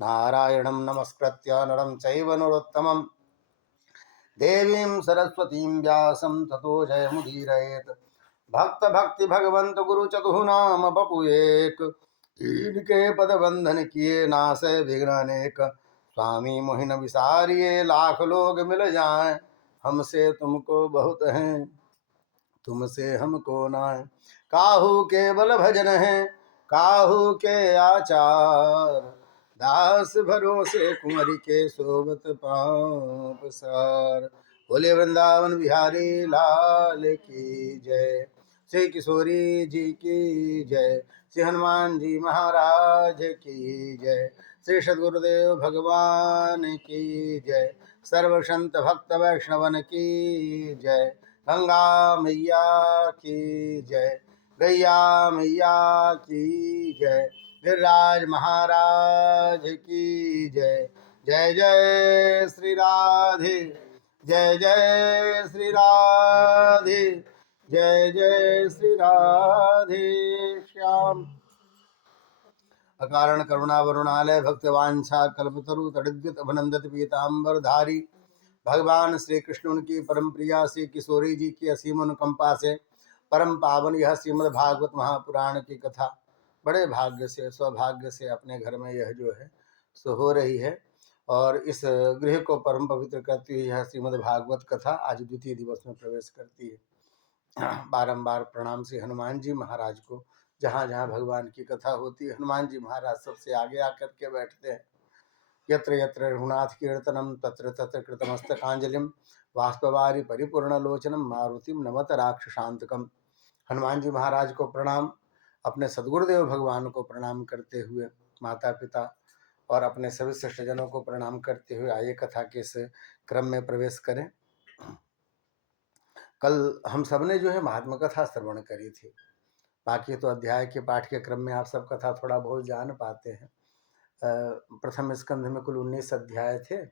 नारायणं नमस्कृत्य नरं चैव नरोत्तमं देवीं सरस्वतीं व्यासं ततो जयमुदीरयेत्। भक्त भक्ति भगवंत गुरु चतुः नाम बपुएक, इनके पद बंधन किए नासे विघ्न अनेक। स्वामी मोहिन विसारिये लाख लोग मिल जाएं, हमसे तुमको बहुत हैं तुमसे हमको नाय। काहू के बल भजन है काहू के आचार, दास भरोसे कुंवरी के सोबत पाँव पसार। बोले वृंदावन बिहारी लाल की जय, श्री किशोरी जी की जय, श्री हनुमान जी महाराज की जय, श्री सद्गुरुदेव भगवान की जय, सर्व संत भक्त वैष्णवन की जय, गंगा मैया की जय, गैया मैया की जय, गिरिराज महाराज की जय। जय जय श्री राधे, जय जय श्री राधे, जय जय श्री राधे श्याम। अकारण करुणा वरुणालय भक्तवांछा कल्पतरु तड़िद्युत अभिनंदत पीताम्बर धारी। भगवान श्री कृष्ण उनकी परम प्रिया श्री किशोरी जी की असीम अनुकंपा से परम पावन यह श्रीमद् भागवत महापुराण की कथा बड़े भाग्य से सौभाग्य से अपने घर में यह जो है सो हो रही है। और इस गृह को परम पवित्र करती हुई यह श्रीमद् भागवत कथा आज द्वितीय दिवस में प्रवेश करती है। बारंबार प्रणाम श्री हनुमान जी महाराज को। जहाँ जहाँ भगवान की कथा होती है हनुमान जी महाराज सबसे आगे आकर के बैठते हैं। यत्र यत्र रघुनाथ कीर्तनम तत्र तत्र कृतमस्तकांजलिम बाष्पवारि परिपूर्णलोचनम मारुतिम नमत राक्षसांतकम। हनुमान जी महाराज को प्रणाम, अपने सद्गुरुदेव भगवान को प्रणाम करते हुए, माता पिता और अपने सभी श्रेष्ठजनों को प्रणाम करते हुए आइए कथा के इस क्रम में प्रवेश करें। कल हम सब ने जो है महात्मा कथा श्रवण करी थी, बाकी तो अध्याय के पाठ के क्रम में आप सब कथा थोड़ा बहुत जान पाते हैं। प्रथम स्कंध में कुल 19 अध्याय थे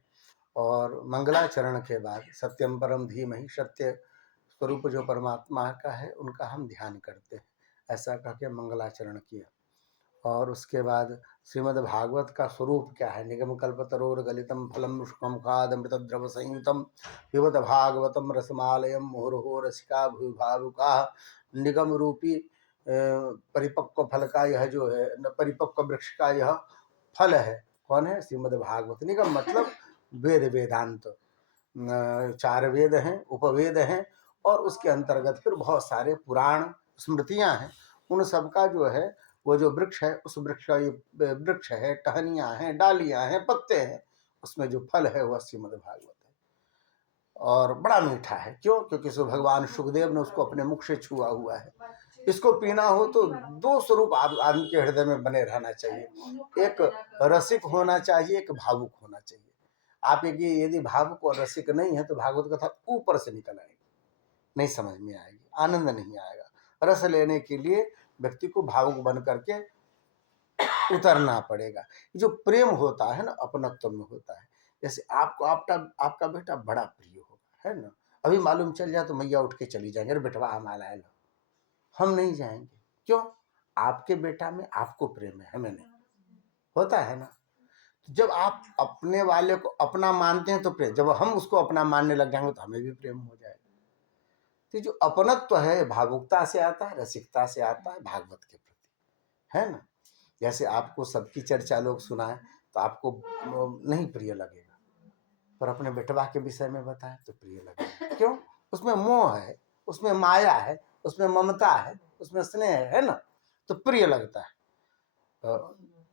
और मंगलाचरण के बाद सत्यम परम धीमहि, सत्य स्वरूप जो परमात्मा का है उनका हम ध्यान करते हैं, ऐसा कह के मंगलाचरण किया। और उसके बाद श्रीमद् भागवत का स्वरूप क्या है, निगम कल्पतरोर गलितम फलम शुकम खाद अमृतद्रव संयुतम पिबत भागवतम रसमालयम मुहुर्हो रसिका भूभावुका। निगम रूपी परिपक्व फल का यह जो है, परिपक्व वृक्ष का यह फल है, कौन है? श्रीमद् भागवत। निगम मतलब वेद, वेदांत, 4 वेद हैं, उपवेद हैं और उसके अंतर्गत फिर बहुत सारे पुराण स्मृतियां हैं। उन सब का जो है वो जो वृक्ष है, उस वृक्ष का ये वृक्ष है, टहनियां हैं, डालियां हैं, पत्ते हैं, उसमें जो फल है वह श्रीमद् भागवत है। और बड़ा मीठा है, क्यों? क्योंकि सो भगवान सुखदेव ने उसको अपने मुख से छुआ हुआ है। इसको पीना हो तो 2 स्वरूप आदमी के हृदय में बने रहना चाहिए, एक रसिक होना चाहिए, एक भावुक होना चाहिए। आप यदि भावुक और रसिक नहीं है तो भागवत कथा ऊपर से निकल आएगी, नहीं समझ में आएगी, आनंद नहीं आएगा। रस लेने के लिए व्यक्ति को भावुक बन करके उतरना पड़ेगा। जो प्रेम होता है ना, अपनत्व में होता है। जैसे आपको आपका बेटा बड़ा प्रिय होगा, है ना, अभी मालूम चल जाए तो मैया उठ के चली जाएंगे, अरे बेटवा हम आए, हम नहीं जाएंगे। क्यों? आपके बेटा में आपको प्रेम है, हमें नहीं होता है ना। जब आप अपने वाले को अपना मानते हैं तो प्रेम, जब हम उसको अपना मानने लग जाएंगे तो हमें भी प्रेम हो जाएगा। तो जो अपनत्व है भावुकता से आता है, रसिकता से आता है भागवत के प्रति, है ना। जैसे आपको सबकी चर्चा लोग सुनाए तो आपको नहीं प्रिय लगेगा, पर अपने बेटवा के विषय में बताएं तो प्रिय लगेगा। क्यों? उसमें मोह है, उसमें माया है, उसमें ममता है, उसमें स्नेह है ना, तो प्रिय लगता है।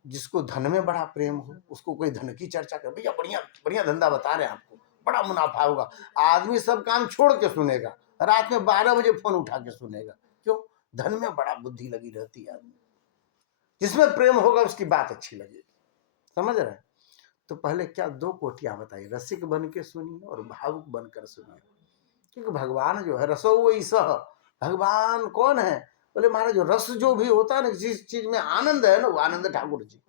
जिसको धन में बड़ा प्रेम हो, उसको कोई धन की चर्चा करे, भैया बढ़िया बढ़िया धंधा बता रहे हैं आपको, बड़ा मुनाफा होगा, आदमी सब काम छोड़ के सुनेगा, रात में 12 बजे फोन उठा के सुनेगा। क्यों? धन में बड़ा बुद्धि लगी रहती है आदमी। जिसमें प्रेम होगा उसकी बात अच्छी लगेगी, समझ रहे हैं। तो पहले क्या 2 कोटियां बताई, रसिक बन के सुनिए और भावुक बनकर सुनिए। क्योंकि भगवान जो है रसो वही सह, भगवान कौन है? बोले महाराज जो रस जो भी होता है ना, जिस चीज में आनंद है ना, वो आनंद ठाकुर जी,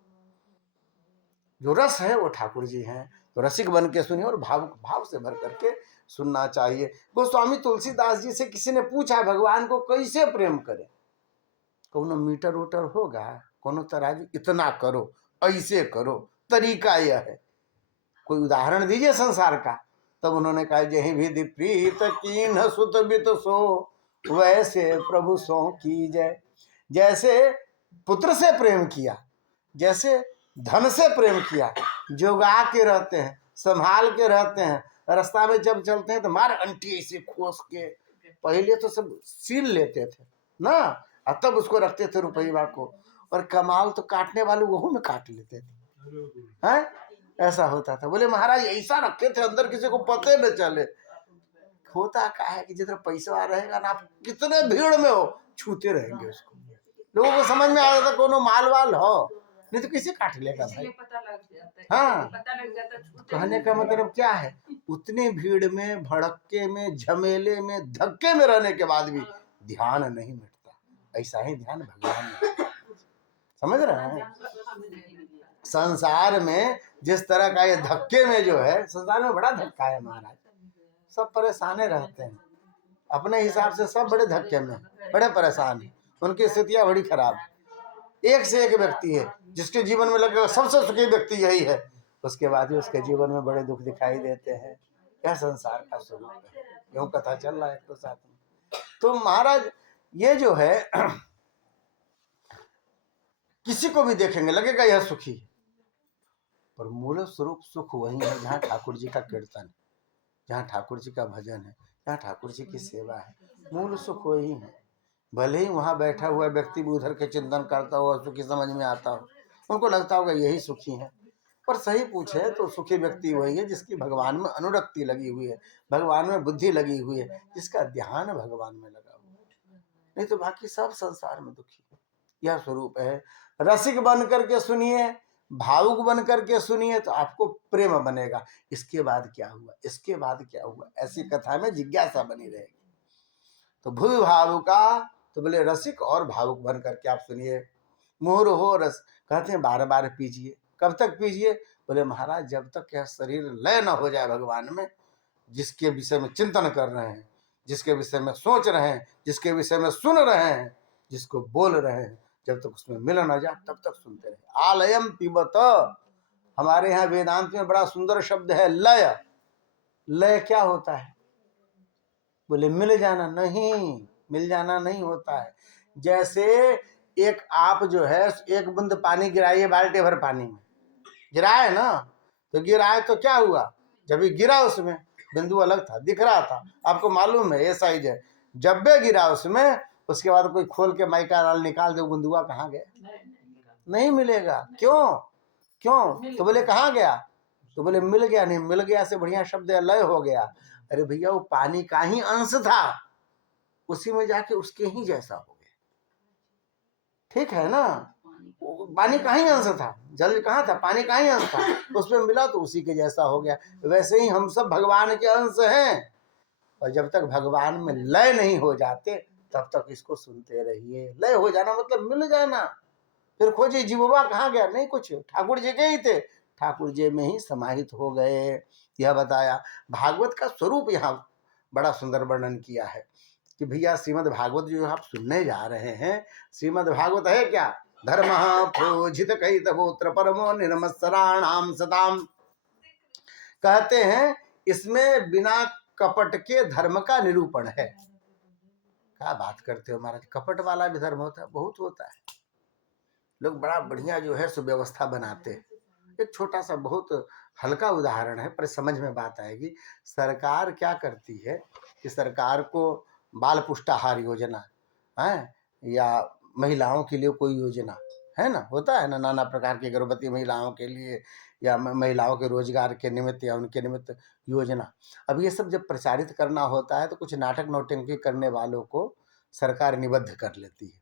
जो रस है वो ठाकुर जी हैं। तो रसिक बन के सुनिए और भावुक भाव से भर करके सुनना चाहिए। गोस्वामी तुलसीदास जी से किसी ने पूछा भगवान को कैसे प्रेम करें, कोनो मीटर उटर होगा, कोनो तराजू, इतना करो, ऐसे करो तरीका यह है, कोई उदाहरण दीजिए संसार का। तब उन्होंने कहा, जही विधि प्रीत कीन सुत बित सो, वैसे प्रभु सो की जय। जैसे पुत्र से प्रेम किया, जैसे धन से प्रेम किया, जोगा के रहते हैं, संभाल के रहते हैं, रास्ता में जब चलते हैं तो मार अंटी ऐसे खोस के, पहले तो सब सील लेते थे ना, और तब उसको रखते थे रुपया को, और कमाल तो काटने वाले वहू में काट लेते थे, हैं? ऐसा होता था। बोले महाराज ऐसा रखे थे अंदर किसी को पते न चले। होता क्या है कि जितना पैसा रहेगा ना, आप कितने भीड़ में हो छूते रहेंगे उसको, लोगों को समझ में आ जाता कोनो माल वाल हो, नहीं तो किसे काट लेगा भाई। हाँ, कहने का मतलब क्या है, उतने भीड़ में, भड़के में, झमेले में, धक्के में रहने के बाद भी ध्यान नहीं मिटता। ऐसा ही ध्यान भगवान में, समझ रहे हैं? संसार में जिस तरह का ये धक्के में जो है, संसार में बड़ा धक्का है महाराज, सब परेशाने रहते हैं अपने हिसाब से, सब बड़े धक्के में, बड़े परेशान हैं, उनकी स्थितियां बड़ी खराब। एक से एक व्यक्ति है जिसके जीवन में लगेगा सबसे सुखी व्यक्ति यही है, उसके बाद ही उसके जीवन में बड़े दुख दिखाई देते हैं। यह संसार का स्वरूप है, यूं कथा चल रहा है तो साथ में। तो महाराज ये जो है किसी को भी देखेंगे लगेगा यह सुखी है, पर मूल स्वरूप सुख वही है जहाँ ठाकुर जी का कीर्तन, जहाँ ठाकुर जी का भजन है, जहाँ ठाकुर जी की सेवा है, मूल सुख वही है। भले ही वहाँ बैठा हुआ व्यक्ति भी उधर के चिंतन करता हुआ सुखी समझ में आता हो, उनको लगता होगा यही सुखी है, पर सही पूछे तो सुखी व्यक्ति वही है जिसकी भगवान में अनुरक्ति लगी हुई है, भगवान में बुद्धि लगी हुई है, जिसका ध्यान भगवान में लगा हुआ है। नहीं तो बाकी सब संसार में दुखी है। यह स्वरूप है। रसिक बन करके सुनिए, भावुक बन करके सुनिए तो आपको प्रेम बनेगा। इसके बाद क्या हुआ, इसके बाद क्या हुआ, ऐसी कथा में जिज्ञासा बनी रहेगी। तो भूमि भावुका, तो बोले रसिक और भावुक बन करके आप सुनिए। मोर हो रस, कहते हैं बार बार पीजिए। कब तक पीजिए? बोले महाराज जब तक यह शरीर लय न हो जाए भगवान में, जिसके विषय में चिंतन कर रहे हैं, जिसके विषय में सोच रहे हैं, जिसके विषय में सुन रहे हैं, जिसको बोल रहे हैं, जब तक उसमें मिल न जाए तब तक सुनते रहे। आलयम पिबत, हमारे यहाँ वेदांत में बड़ा सुंदर शब्द है लय। लय क्या होता है? बोले मिल जाना, नहीं, मिल जाना नहीं होता है। जैसे एक आप जो है एक बूंद पानी गिराइए बाल्टी भर पानी में, गिराए ना, तो गिराए तो क्या हुआ, जब ये गिरा उसमें बिंदु अलग था, दिख रहा था, आपको मालूम है ये साइज है, जब भी गिरा उसमें, उसके बाद कोई खोल के माइका नाल निकाल दे, बिंदुआ कहाँ गया? नहीं मिलेगा। क्यों? क्यों? तो बोले कहाँ गया? तो बोले मिल गया। नहीं, मिल गया से बढ़िया शब्द है लय हो गया। अरे भैया वो पानी का ही अंश था, उसी में जाके उसके ही जैसा हो गया। ठीक है ना? पानी का ही अंश था, जल कहाँ था, पानी का ही अंश था, उसमें मिला तो उसी के जैसा हो गया। वैसे ही हम सब भगवान के अंश हैं, और जब तक भगवान में लय नहीं हो जाते तब तक इसको सुनते रहिए। लय हो जाना मतलब मिल जाना। फिर खोजे जीववा कहाँ गया? नहीं, कुछ ठाकुर जी के ही थे, ठाकुर जी में ही समाहित हो गए। यह बताया। भागवत का स्वरूप यहाँ बड़ा सुंदर वर्णन किया है कि भैया श्रीमद् भागवत जो आप सुनने जा रहे हैं, श्रीमद् भागवत है क्या? धर्म प्रोजित कैतवोत्र परमो निर्मत्सराणाम सताम, कहते हैं इसमें बिना कपट के धर्म का निरूपण है। क्या बात करते हो महाराज, कपट वाला भी धर्म होता है? बहुत होता है। लोग बड़ा बढ़िया जो है सुव्यवस्था बनाते हैं। एक छोटा सा बहुत हल्का उदाहरण है पर समझ में बात आएगी। सरकार क्या करती है कि सरकार को बाल पुष्टाहार योजना है, या महिलाओं के लिए कोई योजना है ना, होता है ना, नाना प्रकार की गर्भवती महिलाओं के लिए, या महिलाओं के रोजगार के निमित्त या उनके निमित्त योजना। अब ये सब जब प्रचारित करना होता है तो कुछ नाटक नौटंकी करने वालों को सरकार निबद्ध कर लेती है।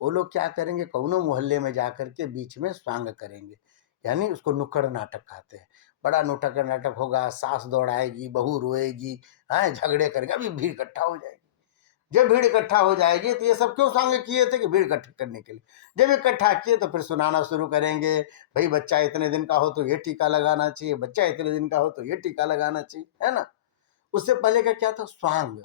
वो लोग क्या करेंगे, कौनों मोहल्ले में जाकर के बीच में स्वांग करेंगे, यानी उसको नुक्कड़ नाटक कहते हैं। बड़ा नुक्कड़ का नाटक होगा, सास दौड़ाएगी, बहू रोएगी, हैं, झगड़े करेंगे, अभी भीड़ इकट्ठा हो जाएगी। जब भीड़ इकट्ठा हो जाएगी तो ये सब क्यों स्वांग किए थे? कि भीड़ इकट्ठा करने के लिए। जब इकट्ठा किए तो फिर सुनाना शुरू करेंगे, भाई बच्चा इतने दिन का हो तो ये टीका लगाना चाहिए, बच्चा इतने दिन का हो तो ये टीका लगाना चाहिए, है ना। उससे पहले का क्या था? स्वांग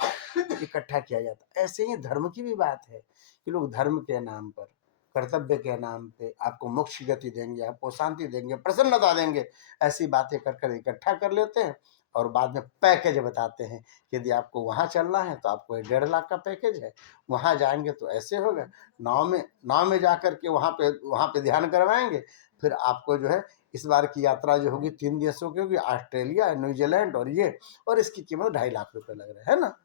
इकट्ठा किया जाता। ऐसे ही धर्म की भी बात है कि लोग धर्म के नाम पर कर्तव्य के नाम पे आपको मोक्ष गति देंगे, आपको शांति देंगे, प्रसन्नता देंगे, ऐसी बातें कर कर इकट्ठा कर लेते हैं और बाद में पैकेज बताते हैं। यदि आपको वहाँ चलना है तो आपको 1.5 लाख का पैकेज है, वहाँ जाएंगे तो ऐसे होगा, नाव में जा कर के वहाँ पे ध्यान करवाएंगे। फिर आपको जो है इस बार की यात्रा जो होगी 3 देशों की होगी, ऑस्ट्रेलिया, न्यूजीलैंड और इसकी कीमत 2.5 लाख रुपए लग रहे है ना।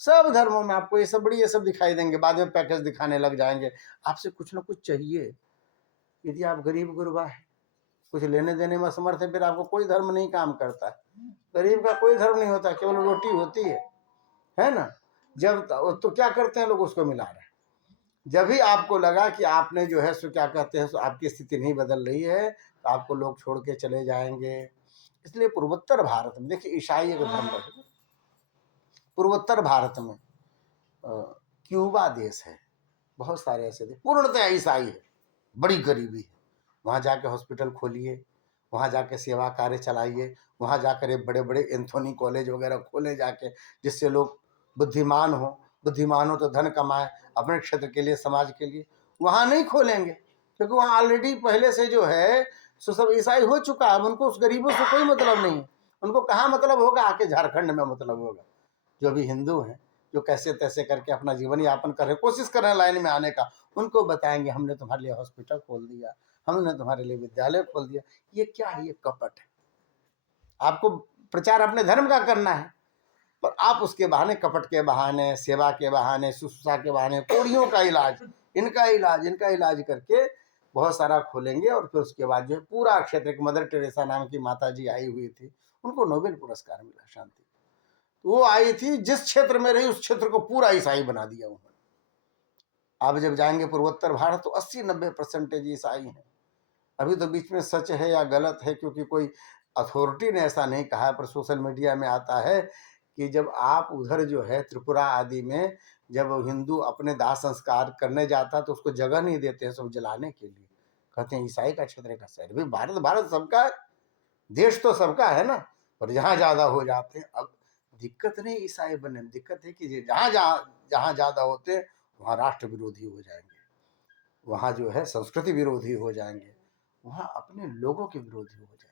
सब धर्मों में आपको ये सब दिखाई देंगे, बाद में पैकेज दिखाने लग जाएंगे। आपसे कुछ ना कुछ चाहिए। यदि आप गरीब गुरबा है, कुछ लेने देने में असमर्थ है, फिर आपको कोई धर्म नहीं काम करता है। गरीब का कोई धर्म नहीं होता, केवल रोटी होती है ना। जब तो क्या करते हैं लोग, उसको मिला रहे हैं। जब भी आपको लगा कि आपने जो है सो क्या कहते हैं सो आपकी स्थिति नहीं बदल रही है, तो आपको लोग छोड़ के चले जाएंगे। इसलिए पूर्वोत्तर भारत में देखिए ईसाई एक धर्म है। पूर्वोत्तर भारत में क्यूबा देश है, बहुत सारे ऐसे देश पूर्णतः ईसाई है, बड़ी गरीबी है। वहाँ जाके हॉस्पिटल खोलिए, वहाँ जाके सेवा कार्य चलाइए, वहाँ जाकर एक बड़े बड़े एंथोनी कॉलेज वगैरह खोले जाके, जिससे लोग बुद्धिमान हो तो धन कमाए अपने क्षेत्र के लिए, समाज के लिए। वहाँ नहीं खोलेंगे क्योंकि वहाँ ऑलरेडी पहले से जो है सो सब ईसाई हो चुका है। उनको उस गरीबों से कोई मतलब नहीं। उनको कहाँ मतलब होगा, आके झारखंड में मतलब होगा। जो भी हिंदू हैं, जो कैसे तैसे करके अपना जीवन यापन कर रहे, कोशिश कर रहे हैं लाइन में आने का, उनको बताएंगे हमने तुम्हारे लिए हॉस्पिटल खोल दिया, हमने तुम्हारे लिए विद्यालय खोल दिया। ये क्या है, ये कपट है। आपको प्रचार अपने धर्म का करना है, पर आप उसके बहाने, कपट के बहाने, सेवा के बहाने, शुश्रूषा के बहाने, कोड़ियों का इलाज, इनका इलाज करके बहुत सारा खोलेंगे। और फिर उसके बाद जो है पूरा क्षेत्र, एक मदर टेरेसा नाम की माता जी आई हुई थी, उनको नोबेल पुरस्कार मिला शांति। वो आई थी, जिस क्षेत्र में रही उस क्षेत्र को पूरा ईसाई बना दिया उन्होंने। आप जब जाएंगे पूर्वोत्तर भारत तो 80-90% ईसाई हैं। अभी तो बीच में सच है या गलत है, क्योंकि कोई अथॉरिटी ने ऐसा नहीं कहा, पर सोशल मीडिया में आता है कि जब आप उधर जो है त्रिपुरा आदि में जब हिंदू अपने दाह संस्कार करने जाता तो उसको जगह नहीं देते हैं सब जलाने के लिए। कहते हैं ईसाई का क्षेत्र का शहर। भाई भारत सबका है, देश तो सबका है ना, पर जहाँ ज्यादा हो जाते हैं। अब दिक्कत नहीं ईसाई बनने में, दिक्कत है कि जहाँ जहाँ ज्यादा होते हैं वहाँ राष्ट्र विरोधी हो जाएंगे, वहाँ जो है संस्कृति विरोधी हो जाएंगे, वहाँ अपने लोगों के विरोधी हो जाएंगे।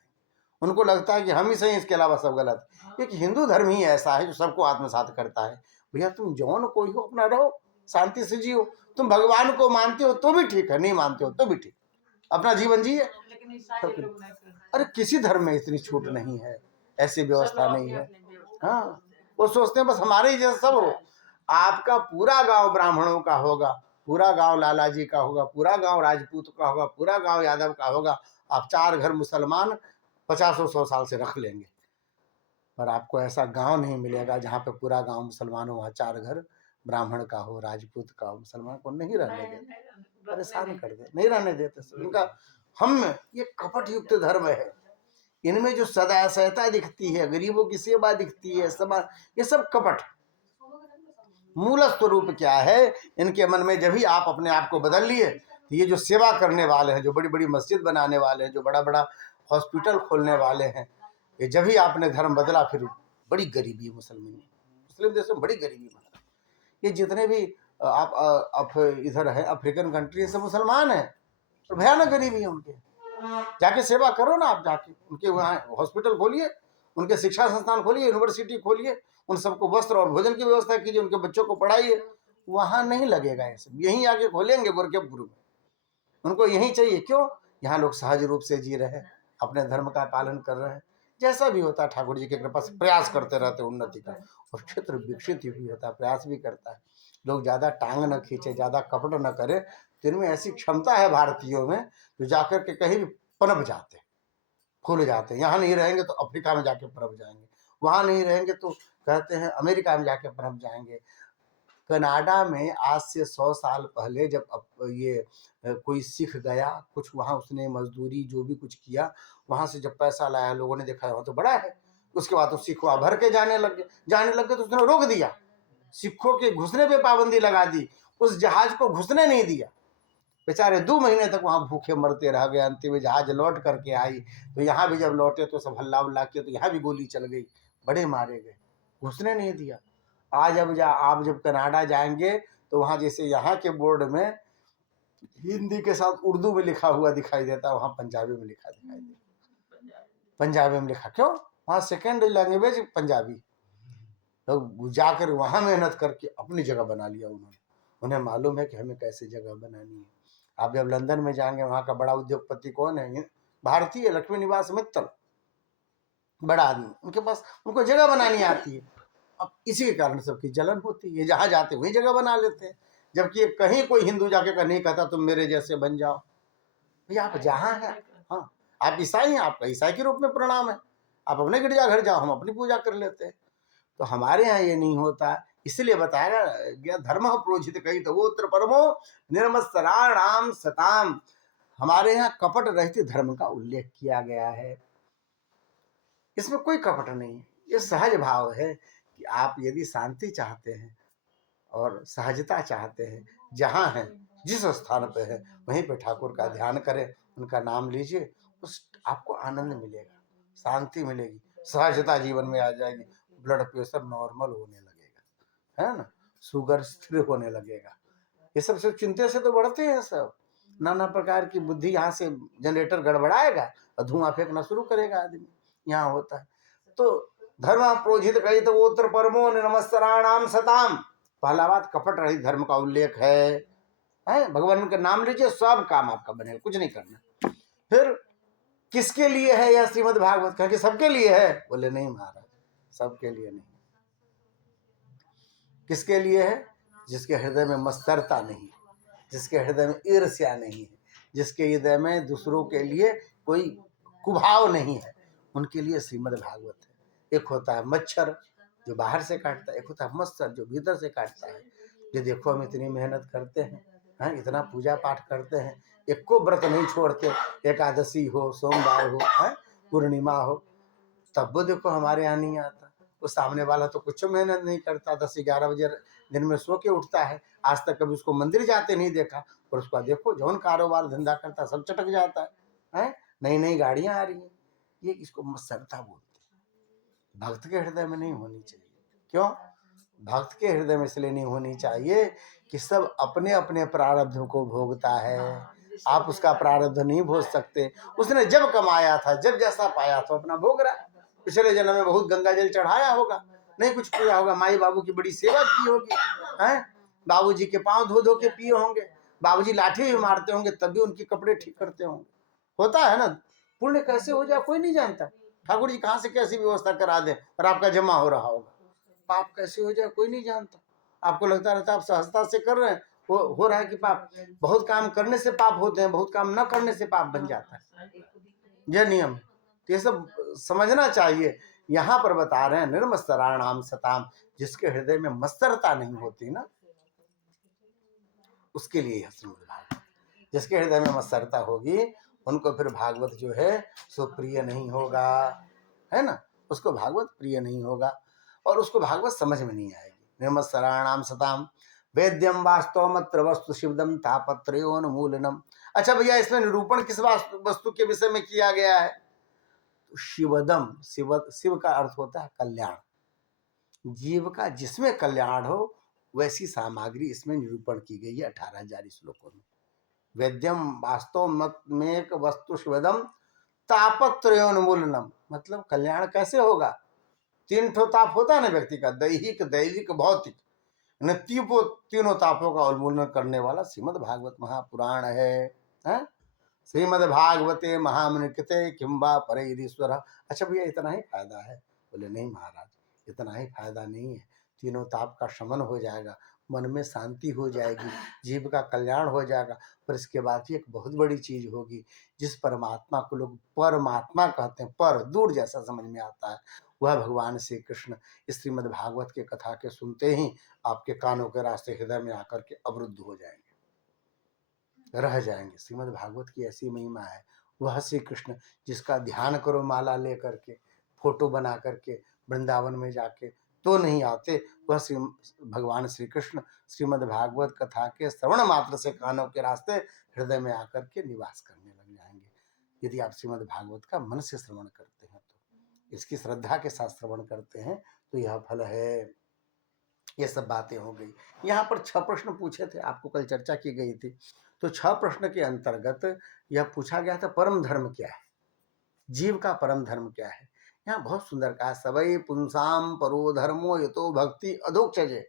उनको लगता है कि हम ही सही, इसके अलावा सब गलत। एक हिंदू धर्म ही ऐसा है जो सबको आत्मसात करता है। भैया तुम जौन कोई हो, अपना रहो, शांति से जियो। तुम भगवान को मानते हो तो भी ठीक है, नहीं मानते हो तो भी ठीक, अपना जीवन जिए। अरे किसी धर्म में इतनी छूट नहीं है, ऐसी व्यवस्था नहीं है। हाँ, वो सोचते हैं बस हमारे ही जैसा सब हो। आपका पूरा गांव ब्राह्मणों का होगा, पूरा गांव लाला जी का होगा, पूरा गांव राजपूत का होगा, पूरा गांव यादव का होगा। आप 4 घर मुसलमान 50-100 साल से रख लेंगे, पर आपको ऐसा गांव नहीं मिलेगा जहाँ पे पूरा गांव मुसलमान हो, वहाँ 4 घर ब्राह्मण का हो, राजपूत का हो। मुसलमान को नहीं रहने देते, परेशान कर दे, नहीं रहने देते इनका। हम ये कपट युक्त धर्म है, इनमें जो सदासहता दिखती है, गरीबों की सेवा दिखती है, सब ये सब कपट। मूल स्वरूप क्या है इनके मन में? जब भी आप अपने आप को बदल लिए, तो ये जो सेवा करने वाले हैं, जो बड़ी बड़ी मस्जिद बनाने वाले हैं, जो बड़ा बड़ा हॉस्पिटल खोलने वाले हैं, ये जब भी आपने धर्म बदला, फिर बड़ी गरीबी मुस्लिम देशों में बड़ी गरीबी। ये जितने भी आप इधर है अफ्रीकन कंट्री, सब मुसलमान है, तो भयानक गरीबी है उनके। जाके सेवा करो ना, आप जाके उनके वहाँ हॉस्पिटल खोलिए, उनके शिक्षा संस्थान खोलिए, यूनिवर्सिटी खोलिए, उन सबको वस्त्र और भोजन की व्यवस्था कीजिए, उनके बच्चों को पढ़ाइए। वहाँ नहीं लगेगा ये सब, यहीं आके खोलेंगे गोरखपुर में। उनको यही चाहिए। क्यों? यहाँ लोग सहज रूप से जी रहे हैं, अपने धर्म का पालन कर रहे हैं। जैसा भी होता है ठाकुर जी की कृपा से प्रयास करते रहते हैं उन्नति का, और क्षेत्र विकसित भी होता है, प्रयास भी करता है। लोग ज़्यादा टांग न खींचे, ज़्यादा कपट न करे, तो इनमें ऐसी क्षमता है भारतीयों में, जो जाकर के कहीं भी पनप जाते, खुल जाते हैं। यहाँ नहीं रहेंगे तो अफ्रीका में जाके पनप जाएंगे, वहाँ नहीं रहेंगे तो कहते हैं अमेरिका में जाके पनप जाएंगे। कनाडा में आज से 100 साल पहले जब ये कोई सिख गया, कुछ वहाँ उसने मजदूरी जो भी कुछ किया, वहाँ से जब पैसा लाया, लोगों ने देखा वहाँ तो बड़ा है, उसके बाद तो सिख वहाँ भर के जाने लग गए तो उसने रोक दिया, सिखों के घुसने पे पाबंदी लगा दी, उस जहाज को घुसने नहीं दिया। बेचारे 2 महीने तक वहाँ भूखे मरते रह गए। अंतिम में जहाज लौट करके आई, तो यहाँ भी जब लौटे तो सब हल्ला उल्ला किया, तो यहाँ भी गोली चल गई, बड़े मारे गए, घुसने नहीं दिया। आज अब आप जब कनाडा जाएंगे तो वहाँ जैसे यहाँ के बोर्ड में हिंदी के साथ उर्दू में लिखा हुआ दिखाई देता, वहाँ पंजाबी में लिखा दिखाई देता। पंजाबी में लिखा, क्यों? वहाँ सेकेंड लैंग्वेज पंजाबी। तो जाकर वहाँ मेहनत करके अपनी जगह बना लिया उन्होंने। उन्हें मालूम है कि हमें कैसे जगह बनानी है। आप जब लंदन में जाएंगे, वहाँ का बड़ा उद्योगपति कौन है? भारतीय, लक्ष्मी निवास मित्तल, बड़ा आदमी। उनके पास, उनको जगह बनानी आती है। अब इसी के कारण सबकी जलन होती है, जहाँ जाते वही जगह बना लेते हैं। जबकि कहीं कोई हिंदू जाके नहीं कहता तुम मेरे जैसे बन जाओ। भैया आप जहाँ हैं, हाँ, आप ईसाई हैं, आपका ईसाई के रूप में प्रणाम है, आप अपने गिरजाघर जाओ, हम अपनी पूजा कर लेते हैं। तो हमारे यहाँ ये नहीं होता, इसलिए बताया गया धर्म प्रोजित कही तो वो परमो निर्मत्सराणाम सताम। हमारे यहाँ कपट रहित धर्म का उल्लेख किया गया है। इसमें कोई कपट नहीं है, ये सहज भाव है कि आप यदि शांति चाहते हैं और सहजता चाहते हैं, जहाँ हैं, जिस स्थान पे है, वहीं पे ठाकुर का ध्यान करें, उनका नाम लीजिए, उस आपको आनंद मिलेगा, शांति मिलेगी, सहजता जीवन में आ जाएगी, ब्लड प्रेशर नॉर्मल होने लगेगा, है ना, शुगर स्थिर होने लगेगा। ये सब चिंता से तो बढ़ते हैं सब, नाना प्रकार की बुद्धि, यहाँ से जनरेटर गड़बड़ाएगा और धुआं फेंकना शुरू करेगा आदमी, यहाँ होता है। तो धर्म प्रोजित कही तो वो उत्तर परमो नमस्काराणाम सताम। पहला बात, कपट रहित धर्म का उल्लेख है, भगवान का नाम लीजिए, सब काम आपका बनेगा, कुछ नहीं करना। फिर किसके लिए है यह श्रीमद् भागवत? कह कि सबके लिए है। बोले नहीं महाराज, सबके लिए नहीं। किसके लिए है? जिसके हृदय में मत्सरता नहीं, जिसके हृदय में ईर्ष्या नहीं है, जिसके हृदय में दूसरों के लिए कोई कुभाव नहीं है, उनके लिए श्रीमद् भागवत है। एक होता है मच्छर जो बाहर से काटता है, एक होता है मत्सर जो भीतर से काटता है। ये देखो हम इतनी मेहनत करते हैं, इतना पूजा पाठ करते हैं, एक को व्रत नहीं छोड़ते, एकादशी हो, सोमवार हो, पूर्णिमा हो, तब वो देखो हमारे यहाँ नहीं आता। वो सामने वाला तो कुछ मेहनत नहीं करता, 10-11 बजे दिन में सो के उठता है, आज तक कभी उसको मंदिर जाते नहीं देखा, और उसका देखो जौन कारोबार धंधा करता सब चटक जाता है, नई नई गाड़ियां आ रही हैं। ये इसको मत्सरता बोलते हैं, भक्त के हृदय में नहीं होनी चाहिए। क्यों? भक्त के हृदय में इसलिए नहीं होनी चाहिए कि सब अपने अपने प्रारब्ध को भोगता है, आप उसका प्रारब्ध नहीं भोग सकते। उसने जब कमाया था, जब जैसा पाया था अपना भोग रहा। पिछले जन्म में बहुत गंगा जल चढ़ाया होगा, नहीं कुछ किया होगा, माई बाबू की बड़ी सेवा की होगी, हैं, बाबूजी के पांव धो धो के पिए होंगे, बाबूजी लाठी भी मारते होंगे तब भी उनके कपड़े ठीक करते होंगे। होता है ना, पुण्य कैसे हो जाए कोई नहीं जानता। ठाकुर जी कहाँ से कैसी व्यवस्था करा दे और आपका जमा हो रहा होगा। पाप कैसे हो जाए कोई नहीं जानता। आपको लगता रहता है आप सहजता से कर रहे हैं, हो रहा है कि पाप। बहुत काम करने से पाप होते हैं, बहुत काम न करने से पाप बन जाता है, यह नियम। तो ये सब समझना चाहिए। यहाँ पर बता रहे हैं निर्मत्सराणाम सताम, जिसके हृदय में मत्सरता नहीं होती ना, उसके लिए यह श्रीमद् भागवत। जिसके हृदय में मत्सरता होगी उनको फिर भागवत जो है सो प्रिय नहीं होगा, है ना, उसको भागवत प्रिय नहीं होगा और उसको भागवत समझ में नहीं आएगी। निर्मत्सराणाम सताम वेद्यम वास्तवमत्र वस्तु शिवदम तापत्रयोन्मूलनम। अच्छा भैया, इसमें निरूपण किस वस्तु के विषय में किया गया है? शिवदम, शिव का अर्थ होता है कल्याण। जीव का जिसमें कल्याण हो वैसी सामग्री इसमें निरूपण की गई है 18,000 श्लोकों में। वेद्यम वास्तव में वस्तु शिवदम तापत्रयोन्मूलनम, मतलब कल्याण कैसे होगा? 3 ठो ताप होता है ना व्यक्ति का, दैहिक, दैविक, भौतिक, तीनों तापों का उन्मूलन करने वाला श्रीमद् भागवत महापुराण है? श्रीमद् भागवते महामुनिकृते किंबा परईरीश्वर। अच्छा भैया इतना ही फायदा है? बोले नहीं महाराज, इतना ही फायदा नहीं है। तीनों ताप का शमन हो जाएगा, मन में शांति हो जाएगी, जीव का कल्याण हो जाएगा। पर इसके बाद भी एक बहुत बड़ी चीज होगी, जिस परमात्मा को लोग परमात्मा कहते हैं, पर दूर जैसा समझ में आता है, वह भगवान श्री कृष्ण इस श्रीमद् भागवत के कथा के सुनते ही आपके कानों के रास्ते हृदय में आकर के अवरुद्ध हो जाएंगे, रह जाएंगे। श्रीमद् भागवत की ऐसी महिमा है। वह श्री कृष्ण जिसका ध्यान करो माला ले करके, फोटो बना करके वृंदावन में जाके तो नहीं आते, वह श्री भगवान श्री कृष्ण श्रीमद् भागवत कथा के श्रवण मात्र से कानों के रास्ते हृदय में आकर के निवास करने लग जाएंगे। यदि आप श्रीमद् भागवत का मन से श्रवण करते हैं, तो इसकी श्रद्धा के साथ श्रवण करते हैं, तो यह फल है। ये सब बातें हो गई। यहाँ पर 6 प्रश्न पूछे थे, आपको कल चर्चा की गई थी। तो 6 प्रश्न के अंतर्गत यह पूछा गया था परम धर्म क्या है, जीव का परम धर्म क्या है। यहाँ बहुत सुंदर कहा, सवै पुंसाम परो धर्मो यतो भक्ति अधोक्षजे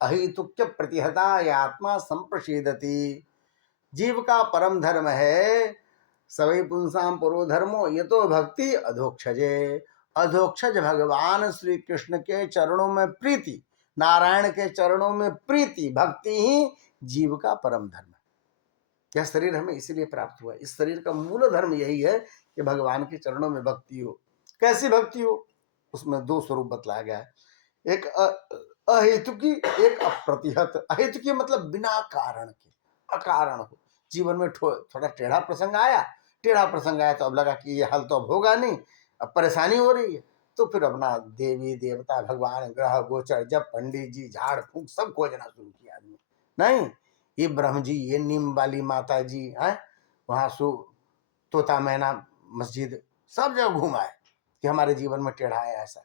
अहितुक्य प्रतिहता आत्मा संप्रसीदति। जीव का परम धर्म है सवै पुंसाम परो धर्मो यतो भक्ति अधोक्षजे। अधोक्षज भगवान श्री कृष्ण के चरणों में प्रीति, नारायण के चरणों में प्रीति, भक्ति ही जीव का परम धर्म है। यह शरीर हमें इसीलिए प्राप्त हुआ। इस शरीर का मूल धर्म यही है कि भगवान के चरणों में भक्ति हो। कैसी भक्ति हो, उसमें 2 स्वरूप बतलाया गया है, एक अहेतुकी, एक अप्रतिहत। अहेतुकी मतलब बिना कारण के, अकारण हो। जीवन में थोड़ा टेढ़ा प्रसंग आया, तो अब लगा कि ये हल तो अब होगा नहीं, अब परेशानी हो रही है, तो फिर अपना देवी देवता, भगवान, ग्रह गोचर, जब पंडित जी, झाड़ फूंक सब खोजना शुरू किया आदमी। नहीं, ये ब्रह्म जी, ये नीम वाली माता जी हैं, वहाँ तोता मैना मस्जिद सब जगह घुमाए कि हमारे जीवन में टेढ़ा है ऐसा।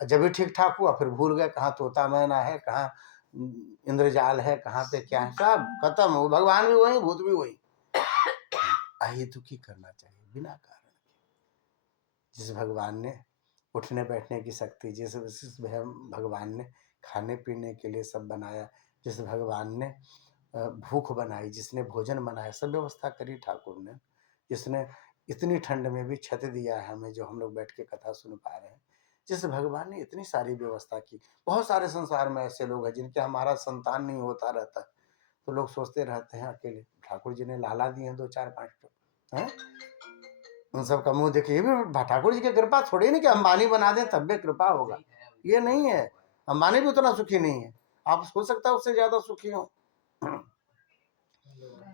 जब भी ठीक ठाक हुआ फिर भूल गए कहाँ तोता मैना है, कहाँ इंद्रजाल है, कहाँ पे क्या है, सब खत्म हो। भगवान भी वही, भूत भी वही। अहेतुकी करना चाहिए, बिना कारण के। जिस भगवान ने उठने बैठने की शक्ति, जिस भगवान ने खाने पीने के लिए सब बनाया, जिस भगवान ने भूख बनाई, जिसने भोजन बनाया, सब व्यवस्था करी ठाकुर ने, जिसने इतनी ठंड में भी छत दिया है हमें, जो हम लोग बैठ के कथा सुन पा रहे हैं, जिस भगवान ने इतनी सारी व्यवस्था की। बहुत सारे संसार में ऐसे लोग हैं जिनके हमारा संतान नहीं होता रहता, तो लोग सोचते रहते हैं अकेले ठाकुर जी ने लाला दिए हैं 2 4 5 तो हैं, उन सब का मुंह देखे। ये भी ठाकुर जी की कृपा थोड़ी नहीं कि अंबानी बना दें तब भी कृपा होगा, ये नहीं है। अंबानी भी उतना सुखी नहीं है, आप हो सकता है उससे ज्यादा सुखी हो।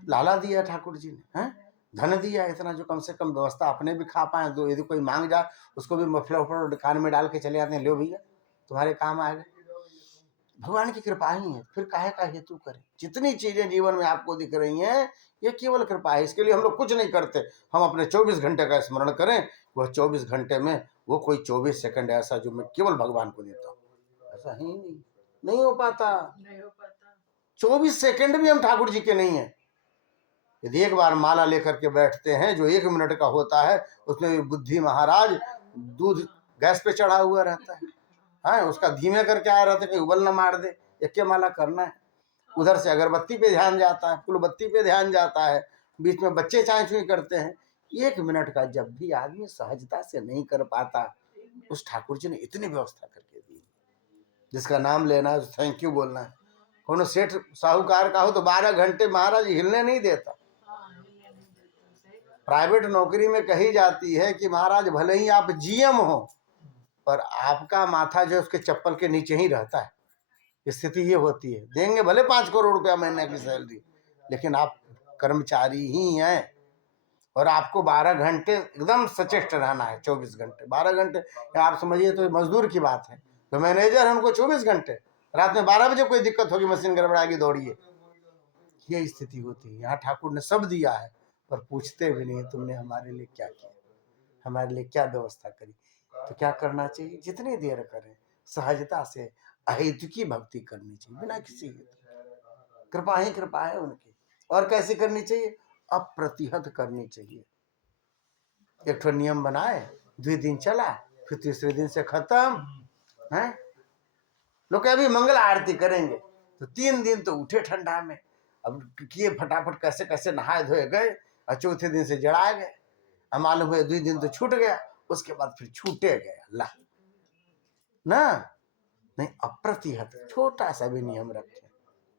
लाला दिया ठाकुर जी ने, हैं धन दिया इतना जो कम से कम व्यवस्था अपने भी खा पाए। तो यदि कोई मांग जाए उसको भी मफलर उफलर कान में डाल के चले आते हैं, लो भैया तुम्हारे काम आएगा। भगवान की कृपा ही है, फिर काहे का हेतु करें। जितनी चीजें जीवन में आपको दिख रही हैं ये केवल कृपा है। इसके लिए हम लोग कुछ नहीं करते, हम अपने 24 घंटे का स्मरण करें, वह 24 घंटे में वो कोई 24 सेकंड ऐसा जो मैं केवल भगवान को देता हूँ, ऐसा ही नहीं हो पाता। 24 सेकंड भी हम ठाकुर जी के नहीं है। यदि एक बार माला लेकर के बैठते हैं, जो 1 मिनट का होता है, उसमें भी बुद्धि महाराज दूध गैस पे चढ़ा हुआ रहता है, हाँ उसका धीमे करके आया रहता है कि उबल न मार दे, एक के माला करना है। उधर से अगरबत्ती पे ध्यान जाता है, फूलबत्ती पे ध्यान जाता है, बीच में बच्चे चाय चुई करते हैं। 1 मिनट का जब भी आदमी सहजता से नहीं कर पाता, उस ठाकुर जी ने इतनी व्यवस्था करके दी। जिसका नाम लेना है, थैंक यू बोलना है। कोनो सेठ साहूकार का हो तो 12 घंटे महाराज हिलने नहीं देता। प्राइवेट नौकरी में कही जाती है कि महाराज भले ही आप जीएम हो, पर आपका माथा जो उसके चप्पल के नीचे ही रहता है। स्थिति ये होती है, देंगे भले 5 करोड़ रुपया महीने की सैलरी, लेकिन आप कर्मचारी ही हैं। और आपको 12 घंटे एकदम सचेष्ट रहना है, 24 घंटे 12 घंटे। आप समझिए तो मजदूर की बात है, तो मैनेजर है उनको 24 घंटे, रात में 12 बजे कोई दिक्कत होगी, मशीन गड़बड़ाएगी, दौड़िए। ये स्थिति होती है। यहाँ ठाकुर ने सब दिया है, पर पूछते भी नहीं तुमने हमारे लिए क्या किया, हमारे लिए क्या व्यवस्था करी। तो क्या करना चाहिए, जितनी देर करें सहजता से अहेतुकी भक्ति करनी चाहिए, बिना किसी कृपा ही कृपा है उनकी। और कैसे करनी चाहिए, अप्रतिहत करनी चाहिए। एक ठो नियम बनाए, 2 दिन चला, फिर तीसरे दिन से खत्म है। लोग अभी मंगल आरती करेंगे तो 3 दिन तो उठे ठंडा में, अब किए फटाफट कैसे कैसे नहाए धोए गए, और चौथे दिन से जड़ाए गए। अब मालूम हुए 2 दिन तो छूट गया, उसके बाद फिर छूटे गए अल्लाह ना। नहीं, अप्रतिहत छोटा सा भी नियम रखे,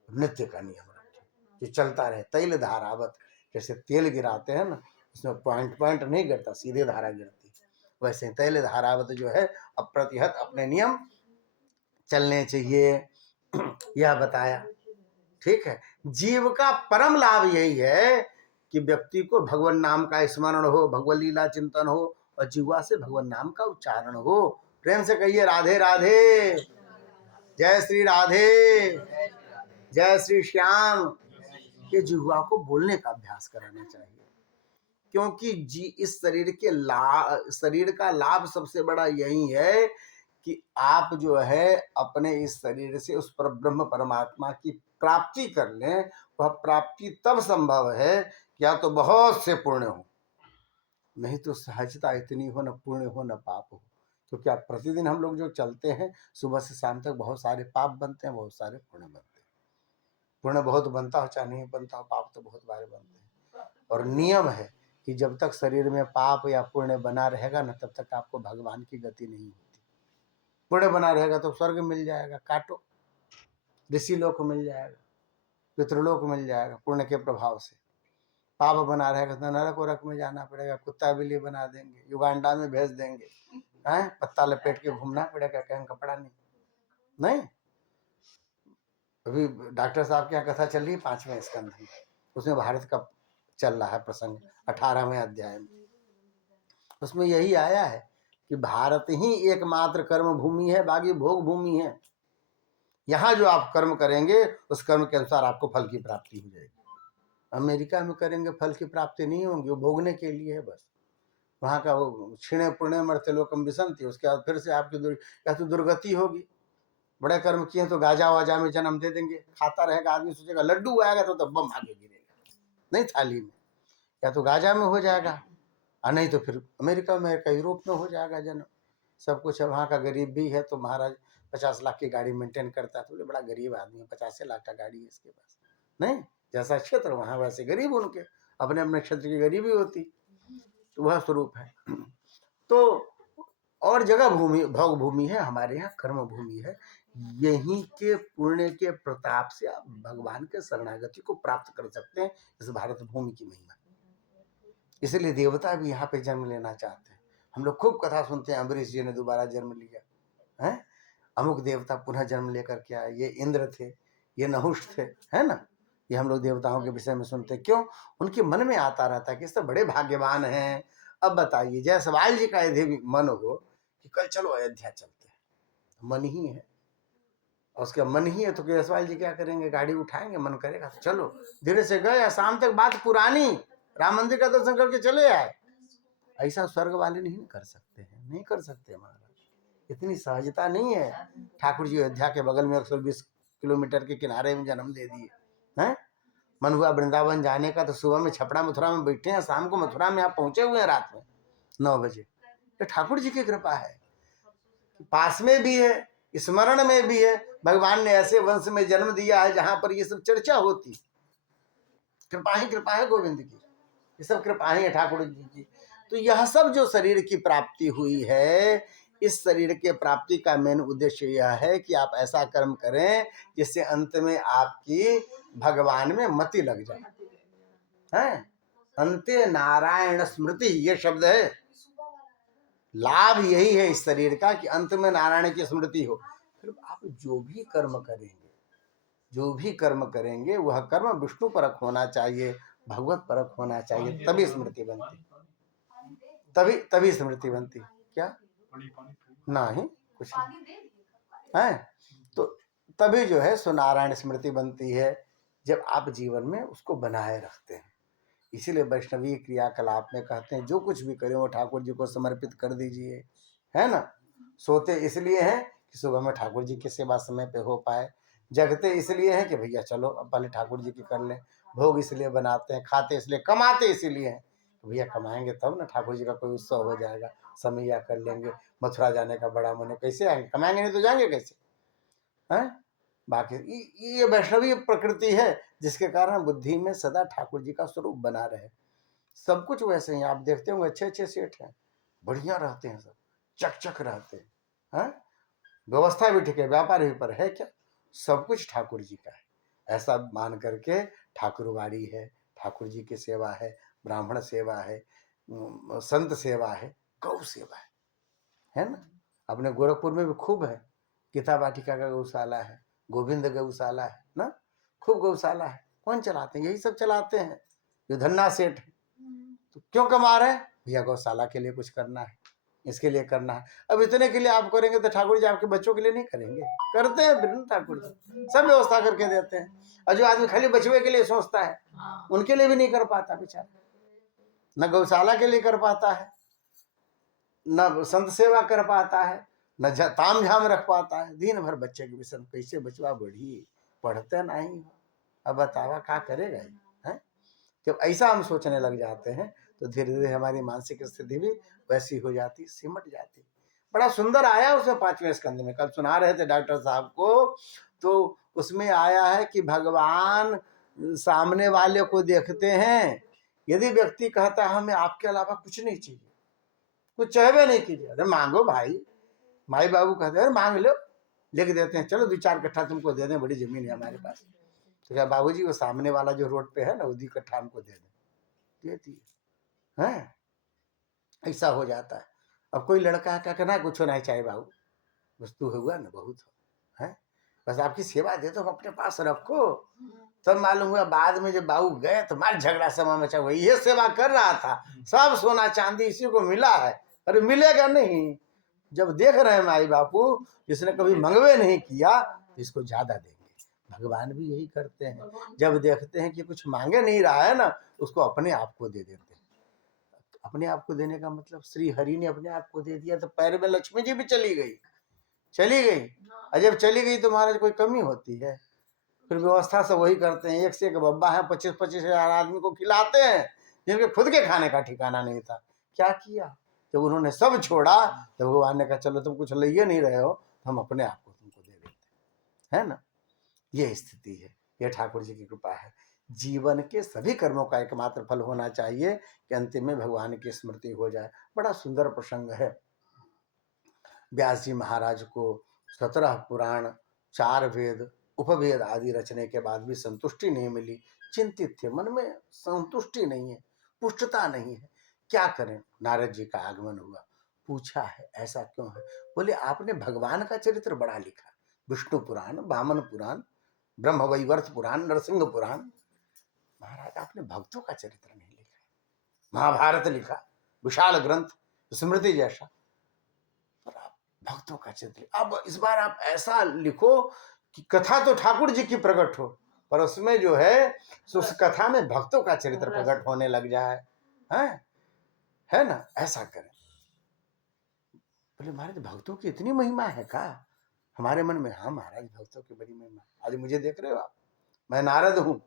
नित्य का नियम रखे जो चलता रहे। तैल धारावत, जैसे तेल गिराते हैं ना, उसमें पॉइंट पॉइंट नहीं गिरता, सीधे धारा गिरती है, वैसे तैल धारावत जो है अप्रतिहत अपने नियम चलने चाहिए। यह बताया, ठीक है। जीव का परम लाभ यही है कि व्यक्ति को भगवान नाम का स्मरण हो, भगवत लीला चिंतन हो, और जीवा से भगवान नाम का उच्चारण हो। प्रेम से कहिए राधे राधे, जय श्री राधे, जय श्री श्याम। ये जीवा को बोलने का अभ्यास कराना चाहिए, क्योंकि इस शरीर का लाभ सबसे बड़ा यही है कि आप जो है अपने इस शरीर से उस पर ब्रह्म परमात्मा की प्राप्ति कर लें। वह प्राप्ति तब संभव है या तो बहुत से पुण्य हो, नहीं तो सहजता इतनी हो, न पुण्य हो न पाप हो। क्योंकि आप प्रतिदिन हम लोग जो चलते हैं सुबह से शाम तक बहुत सारे पाप बनते हैं, बहुत सारे पुण्य बनते हैं। पुण्य बहुत बनता हो चाहे नहीं बनता हो, पाप तो बहुत बारे बनते हैं। और नियम है कि जब तक शरीर में पाप या पुण्य बना रहेगा ना, तब तक आपको भगवान की गति नहीं होती। पुण्य बना रहेगा तो स्वर्ग मिल जाएगा, काटो, ऋषि लोक मिल जाएगा, पितृलोक मिल जाएगा पुण्य के प्रभाव से। पाप बना रहेगा तो नरक वरक में जाना पड़ेगा, कुत्ता बिल्ली बना देंगे, युगांडा में भेज देंगे, हैं पत्ता लपेट के घूमना पड़ेगा, कहीं कपड़ा नहीं। अभी डॉक्टर साहब की यहाँ कथा चल रही है 5वें स्कंध में, उसमें भारत का चल रहा है प्रसंग 18वें अध्याय में। उसमें यही आया है कि भारत ही एकमात्र कर्म भूमि है, बाकी भोग भूमि है। यहाँ जो आप कर्म करेंगे उस कर्म के अनुसार आपको फल की प्राप्ति हो जाएगी। अमेरिका में करेंगे फल की प्राप्ति नहीं होगी, वो भोगने के लिए है बस। वहाँ का वो क्षीणे पुण्य मरते लोकम विसंति, उसके बाद फिर से आपकी या तो दुर्गति होगी। बड़े कर्म किए तो गाजा वाजा में जन्म दे देंगे, खाता रहेगा आदमी, सोचेगा लड्डू आएगा तो बम आगे गिरेगा नहीं थाली में, या तो गाजा में हो जाएगा और नहीं तो फिर अमेरिका में का यूरोप में हो जाएगा जन्म। सब कुछ है। वहाँ का गरीब भी है तो महाराज 50 लाख की गाड़ी मेंटेन करता है, तो बोले बड़ा गरीब आदमी है, 50 लाख का गाड़ी है इसके पास। नहीं, जैसा क्षेत्र वहाँ वैसे गरीब, उनके अपने अपने क्षेत्र की गरीबी होती, तो वह स्वरूप है। तो और जगह भूमि भोग भूमि है, हमारे यहाँ कर्म भूमि है। यहीं के पुण्य के प्रताप से आप भगवान के शरणागति को प्राप्त कर सकते हैं, इस भारत भूमि की महिमा। इसलिए देवता भी यहाँ पे जन्म लेना चाहते हैं। हम लोग खूब कथा सुनते हैं, अम्बरीश जी ने दोबारा जन्म लिया है, अमुक देवता पुनः जन्म लेकर के आए, ये इंद्र थे, ये नहुष थे, है ना। ये हम लोग देवताओं के विषय में सुनते, क्यों? उनके मन में आता रहता है कि सब बड़े भाग्यवान हैं। अब बताइए, जयसवाल जी का यदि मन हो कि कल चलो अयोध्या चलते हैं, मन ही है, और उसका मन ही है तो जयसवाल जी क्या करेंगे? गाड़ी उठाएंगे, मन करेगा तो चलो, धीरे से गए, शाम तक बात पुरानी, राम मंदिर का दर्शन करके चले आए। ऐसा स्वर्ग वाले नहीं कर सकते हैं, नहीं कर सकते महाराज, इतनी सहजता नहीं है। ठाकुर जी अयोध्या के बगल में 120 किलोमीटर के किनारे में जन्म दे दिए हैं। मन हुआ वृंदावन जाने का तो सुबह में छपड़ा मथुरा में बैठे हैं, शाम को मथुरा में आप पहुंचे हुए हैं रात में 9 बजे। तो ठाकुर जी की कृपा है, पास में भी है, स्मरण में भी है। भगवान ने ऐसे वंश में जन्म दिया है जहां पर ये सब चर्चा होती। कृपा है गोविंद की, ये सब कृपा है ठाकुर जी की। तो यह सब जो शरीर की प्राप्ति हुई है, इस शरीर के प्राप्ति का मेन उद्देश्य यह है कि आप ऐसा कर्म करें जिससे अंत में आपकी भगवान में मति लग जाए, हैं? अंते नारायण स्मृति, ये शब्द है। लाभ यही है इस शरीर का कि अंत में नारायण की स्मृति हो। फिर आप जो भी कर्म करेंगे वह कर्म विष्णु परक होना चाहिए, भगवत परक होना चाहिए, तभी स्मृति बनती, तभी स्मृति बनती। क्या नहीं, कुछ नहीं है। तो तभी जो है सो नारायण स्मृति बनती है, जब आप जीवन में उसको बनाए रखते हैं। इसीलिए वैष्णवी क्रियाकलाप में कहते हैं जो कुछ भी करें वो ठाकुर जी को समर्पित कर दीजिए, है ना। सोते इसलिए हैं कि सुबह में ठाकुर जी की सेवा समय पे हो पाए, जगते इसलिए हैं कि भैया चलो अब पहले ठाकुर जी की कर लें, भोग इसलिए बनाते हैं, खाते इसलिए, कमाते इसलिए हैं तो भैया कमाएंगे तब ना ठाकुर जी का कोई उत्सव हो जाएगा, समैया कर लेंगे। मथुरा जाने का बड़ा मन है, कैसे आएंगे? कमाएंगे नहीं तो जाएंगे कैसे, हैं? बाकी ये वैष्णवी प्रकृति है जिसके कारण बुद्धि में सदा ठाकुर जी का स्वरूप बना रहे। सब कुछ वैसे ही आप देखते होंगे, अच्छे अच्छे सेठ हैं, बढ़िया रहते हैं, सब चक रहते हैं, व्यवस्था भी ठीक है, व्यापार भी पर है क्या, सब कुछ ठाकुर जी का है। ऐसा मान करके ठाकुरवाड़ी है, ठाकुर जी की सेवा है, ब्राह्मण सेवा है, संत सेवा है, गौ सेवा है ना। अपने गोरखपुर में भी खूब है, गीता वाटिका का गौशाला है, गोविंद गौशाला है ना, खूब गौशाला है। कौन चलाते हैं? यही सब चलाते हैं जो धन्ना सेठ है। तो क्यों कमा रहे हैं? भैया गौशाला के लिए कुछ करना है, इसके लिए करना है। अब इतने के लिए आप करेंगे तो ठाकुर जी आपके बच्चों के लिए नहीं करेंगे? करते हैं फिर ठाकुर जी, सब व्यवस्था करके देते हैं। और जो आदमी खाली बचवे के लिए सोचता है उनके लिए भी नहीं कर पाता बेचारा, न गौशाला के लिए कर पाता है, न संत सेवा कर पाता है, न ताम झाम रख पाता है, दिन भर बच्चे के विषय कैसे बचवा बढ़ी, पढ़ते नहीं हो, अब बतावा क्या करेगा है। जब ऐसा हम सोचने लग जाते हैं तो धीरे धीरे हमारी मानसिक स्थिति भी वैसी हो जाती, सिमट जाती। बड़ा सुंदर आया उसमें 5वें स्कंद में, कल सुना रहे थे डॉक्टर साहब को, तो उसमें आया है कि भगवान सामने वाले को देखते हैं, यदि व्यक्ति कहता है हमें आपके अलावा कुछ नहीं चाहिए, कुछ चाहबे नहीं कीजिए, अरे मांगो भाई, माई बाबू कहते हैं मांग लो, लिख देते हैं, चलो 2-4 कट्ठा तुमको दे दें, बड़ी जमीन है हमारे पास। तो क्या बाबूजी वो सामने वाला जो रोड पे है ना, वो 2 कट्ठा हमको दे दें, दे दिए हैं। ऐसा हो जाता है। अब कोई लड़का क्या करना, कुछ नहीं चाहिए बाबू, वस्तु हुआ ना बहुत है, बस आपकी सेवा दे तो हम अपने पास रखो। तब मालूम हुआ बाद में जब बाबू गए तो मार झगड़ा समा मचा, वही ये सेवा कर रहा था, सब सोना चांदी इसी को मिला है, अरे मिलेगा नहीं। जब देख रहे हैं माई बापू जिसने कभी मंगवे नहीं किया तो इसको ज्यादा देंगे। भगवान भी यही करते हैं, जब देखते हैं कि कुछ मांगे नहीं रहा है ना, उसको अपने आप को दे देते हैं। अपने आप को देने का मतलब श्री हरि ने अपने आप को दे दिया तो पैर में लक्ष्मी जी भी चली गई, चली गई। और जब चली गई तो महाराज कोई कमी होती है, फिर व्यवस्था से वही करते हैं, एक से एक बब्बा है, 25-25 हजार आदमी को खिलाते हैं जिनके खुद के खाने का ठिकाना नहीं था। क्या किया, जब उन्होंने सब छोड़ा तो भगवान ने कहा चलो तुम कुछ ले नहीं रहे हो, हम अपने आप को तुमको दे देते हैं ना। ये स्थिति है, ये ठाकुर जी की कृपा है। जीवन के सभी कर्मों का एकमात्र फल होना चाहिए कि अंतिम में भगवान की स्मृति हो जाए। बड़ा सुंदर प्रसंग है। व्यास जी महाराज को 17 पुराण, 4 वेद, उपवेद आदि रचने के बाद भी संतुष्टि नहीं मिली, चिंतित थे, मन में संतुष्टि नहीं है, पुष्टता नहीं है, क्या करें। नारद जी का आगमन हुआ, पूछा है ऐसा क्यों है, बोले आपने भगवान का चरित्र बड़ा लिखा, विष्णु पुराण, वामन पुराण, ब्रह्म वैवर्त पुराण, नरसिंह पुराण, महाराज आपने भक्तों का चरित्र नहीं लिखा। महाभारत लिखा, विशाल ग्रंथ, स्मृति जैसा, पर आप भक्तों का चरित्र, अब इस बार आप ऐसा लिखो कि कथा तो ठाकुर जी की प्रकट हो, पर उसमें जो है उस कथा में भक्तों का चरित्र प्रकट होने लग जाए, है ना, ऐसा करें। बोले महाराज भक्तों की इतनी महिमा है का, हमारे मन में, हाँ महाराज भक्तों की बड़ी महिमा। आज मुझे देख रहे हो आप, मैं नारद हूं,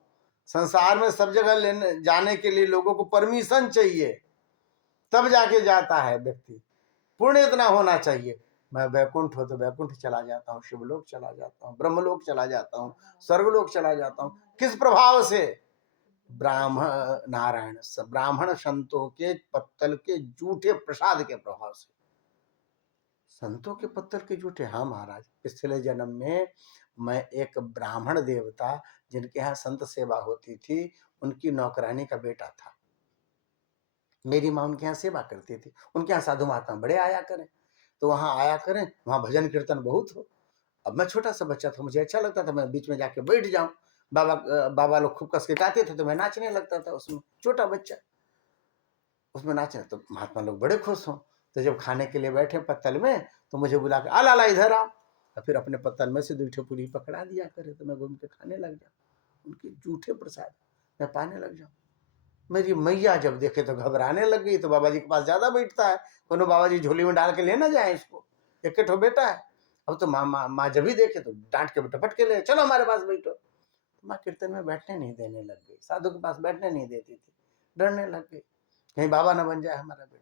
संसार में सब जगह लेने जाने के लिए लोगों को परमिशन चाहिए, तब जाके जाता है व्यक्ति, पुण्य इतना होना चाहिए। मैं वैकुंठ हो तो वैकुंठ चला जाता हूँ, शिवलोक चला जाता हूँ, ब्रह्मलोक चला जाता हूँ, स्वर्गलोक चला जाता हूँ। किस प्रभाव से, ब्राह्मण नारायण ब्राह्मण संतों के पत्तल के जूठे प्रसाद के प्रभाव से। संतों के पत्तल के जूठे, हाँ महाराज, पिछले जन्म में मैं एक ब्राह्मण देवता जिनके यहाँ संत सेवा होती थी, उनकी नौकरानी का बेटा था। मेरी माँ उनके यहाँ सेवा करती थी, उनके यहाँ साधु महात्मा बड़े आया करें, तो वहाँ आया करें, वहाँ भजन कीर्तन बहुत हो। अब मैं छोटा सा बच्चा था, मुझे अच्छा लगता था, मैं बीच में जाके बैठ जाऊं, बाबा लोग खूब कस के गाते थे तो मैं नाचने लगता था उसमें, छोटा बच्चा उसमें नाचने, तो महात्मा लोग बड़े खुश हों। तो जब खाने के लिए बैठे पत्तल में तो मुझे बुला के आला ला इधर आओ, और फिर अपने पत्तल में से 2 पूरी पकड़ा दिया करे, तो मैं घूम के खाने लग जाऊँ, उनके जूठे प्रसाद मैं पाने लग जाऊँ। मेरी मैया जब देखे तो घबराने लग गई, तो बाबा जी के पास ज्यादा बैठता है, कोनो बाबा जी झोली में डाल के लेना जाए इसको, एक ठो बेटा है। अब तो माँ जब भी देखे तो डांट के टपट के ले, चलो हमारे पास बैठो। तो माँ कीर्तन में बैठने नहीं देने लग गई, साधु के पास बैठने नहीं देती थी, डरने लग गई कहीं बाबा ना बन जाए हमारा बेटा।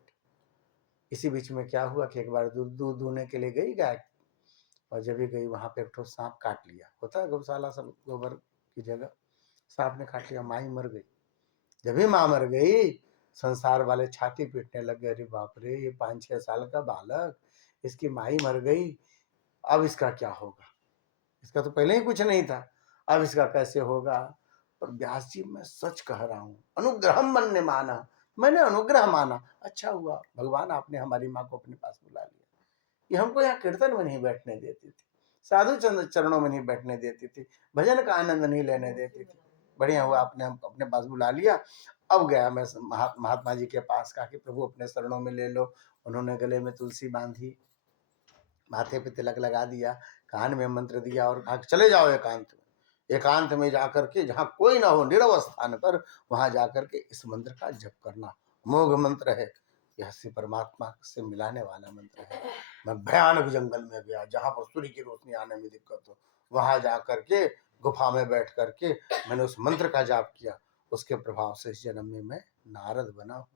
इसी बीच में क्या हुआ कि एक बार दूध दूहने के लिए गई गाय, और जब भी गई वहां पे एक ठो सांप काट लिया, होता है गौशाला सब गोबर की जगह, सांप ने काट लिया, माई मर गई। जब भी माँ मर गई, संसार वाले छाती पीटने लग गए, अरे बाप रे, ये 5-6 साल का बालक, इसकी माई मर गई, अब इसका क्या होगा, इसका तो पहले ही कुछ नहीं था, अब इसका कैसे होगा। पर व्यास जी मैं सच कह रहा हूँ, अनुग्रह मन ने माना, मैंने अनुग्रह माना, अच्छा हुआ भगवान आपने हमारी माँ को अपने पास बुला लिया। ये हमको यहाँ कीर्तन में नहीं बैठने देती थी, साधु चंद चरणों में नहीं बैठने देती थी, भजन का आनंद नहीं लेने देती थी, बढ़िया हुआ आपने हमको अपने पास बुला लिया। अब गया मैं महात्मा जी के पास, कहा कि प्रभु अपने शरणों में ले लो। उन्होंने गले में तुलसी बांधी, माथे पे तिलक लगा दिया, कान में मंत्र दिया और कहा चले जाओ एकांत में, एकांत में जाकर के जहाँ कोई ना हो, निरव स्थान पर, वहां जाकर के इस मंत्र का जप करना, मोघ मंत्र है, यह श्री परमात्मा से मिलाने वाला मंत्र है। मैं भयानक जंगल में गया जहाँ पर सूर्य की रोशनी आने में दिक्कत हो, वहां जा करके गुफा में बैठ करके मैंने उस मंत्र का जाप किया। उसके प्रभाव से इस जन्म में मैं नारद बना हूँ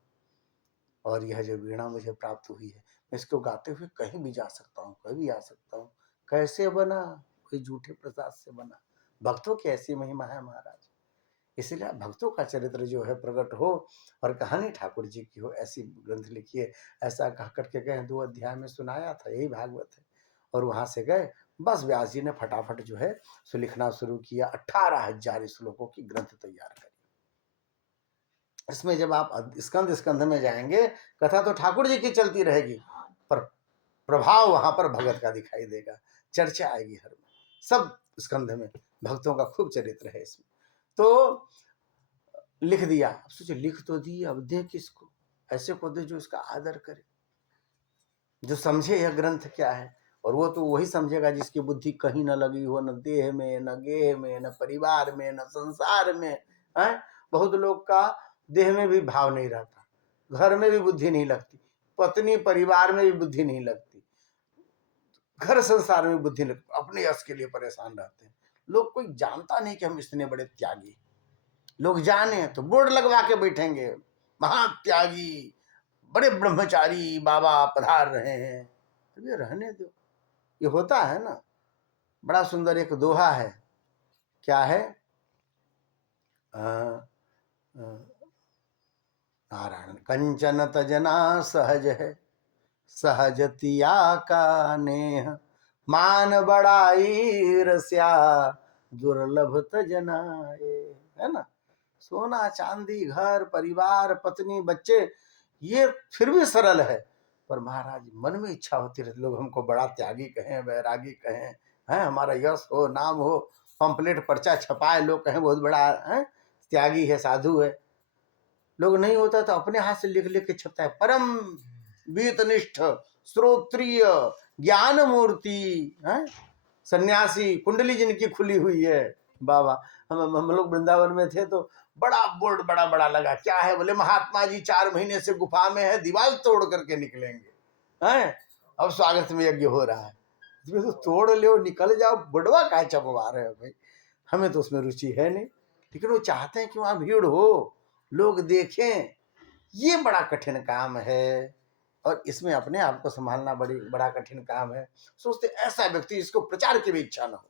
और यह जो वीणा मुझे प्राप्त हुई है, मैं इसको गाते हुए कहीं भी जा सकता हूँ, कहीं भी आ सकता हूँ। कैसे बना? कोई झूठे प्रसाद से बना। भक्तों की ऐसी महिमा है महाराज। इसीलिए भक्तों का चरित्र जो है प्रकट हो और कहानी ठाकुर जी की हो, ऐसी ग्रंथ लिखिए। ऐसा कह करके गए, 2 अध्याय में सुनाया था, यही भागवत है। और वहां से गए, बस व्यास जी ने फटाफट जो है सो लिखना शुरू किया। 18,000 श्लोकों की ग्रंथ तैयार करी। इसमें जब आप स्कंद स्कंध में जाएंगे, कथा तो ठाकुर जी की चलती रहेगी, पर प्रभाव वहां पर भगत का दिखाई देगा। चर्चा आएगी हर में, सब स्कंध में भक्तों का खूब चरित्र है इसमें। तो लिख दिया। अब सोचे लिख तो दी, अब दे किसको? ऐसे को दे जो इसका आदर करे, जो समझे यह ग्रंथ क्या है। और वो तो वही समझेगा जिसकी बुद्धि कहीं न लगी हो, न देह में, न गेह में, न परिवार में, न संसार में। है बहुत लोग का देह में भी भाव नहीं रहता, घर में भी बुद्धि नहीं लगती, पत्नी परिवार में भी बुद्धि नहीं लगती, घर संसार में बुद्धि लगती, अपने यश के लिए परेशान रहते हैं लोग। कोई जानता नहीं कि हम इतने बड़े त्यागी। लोग जाने तो बोर्ड लगवा के बैठेंगे, महात्यागी, बड़े ब्रह्मचारी बाबा पधार रहे हैं। तो ये रहने दो, ये होता है ना। बड़ा सुंदर एक दोहा है, क्या है? नारायण कंचन तजना सहज है, सहजतिया का नेह, मान बड़ाई रस्या दुर्लभ तजनाए। है ना। सोना चांदी, घर परिवार, पत्नी बच्चे, ये फिर भी सरल है, पर महाराज मन में इच्छा होती रहती, लोग हमको बड़ा त्यागी कहें, वैरागी कहें, हैं हमारा यश हो, नाम हो, पंपलेट पर्चा छपाए, लोग कहें बहुत बड़ा है त्यागी है, साधु है। लोग नहीं होता तो अपने हाथ से लिख लिख के छपता है। परम वीतनिष्ठ श्रोत्रिय ज्ञान मूर्ति है, सन्यासी, कुंडली जिनकी खुली हुई है। बाबा हम लोग वृंदावन में थे तो बड़ा बोर्ड बड़ा बड़ा लगा, क्या है? बोले महात्मा जी 4 महीने से गुफा में है, दीवार तोड़ करके निकलेंगे हैं, अब स्वागत में यज्ञ हो रहा है। तो तोड़ लो, निकल जाओ, बुढ़वा काय चपवा रहे हो भाई? हमें तो उसमें रुचि है नहीं, लेकिन वो चाहते हैं कि वहां भीड़ हो, लोग देखें। ये बड़ा कठिन काम है और इसमें अपने आप को संभालना बड़ा कठिन काम है। सोचते ऐसा व्यक्ति जिसको प्रचार की भी इच्छा न हो,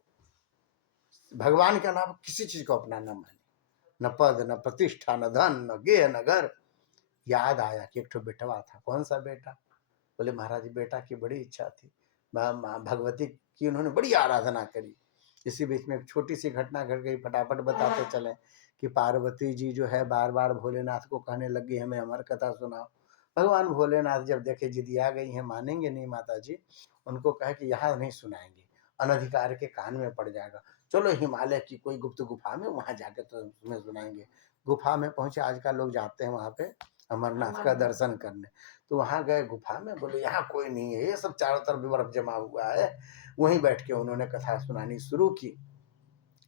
भगवान के अलावा किसी चीज को अपना न माने, न पद, न प्रतिष्ठा, न धन, न गेह, न घर। याद आया कि एक ठो बेटवा था। कौन सा बेटा? बोले महाराज बेटा की बड़ी इच्छा थी, भगवती की उन्होंने बड़ी आराधना करी। इसी बीच में एक छोटी सी घटना घट गई, फटाफट बताते चले कि पार्वती जी जो है बार बार भोलेनाथ को कहने लगी हमें अमर कथा सुनाओ। भगवान भोलेनाथ जब देखे जिदिया गई हैं, मानेंगे नहीं माता जी, उनको कहे कि यहाँ नहीं सुनाएंगे, अनधिकार के कान में पड़ जाएगा, चलो हिमालय की कोई गुप्त गुफा में, वहां जाके तो तुम्हें सुनाएंगे। गुफा में पहुंचे, आजकल लोग जाते हैं वहां पे अमरनाथ का दर्शन करने, तो वहां गए गुफा में, बोले यहाँ कोई नहीं है, ये सब चारों तरफ बर्फ जमा हुआ है। वहीं बैठ के उन्होंने कथा सुनानी शुरू की।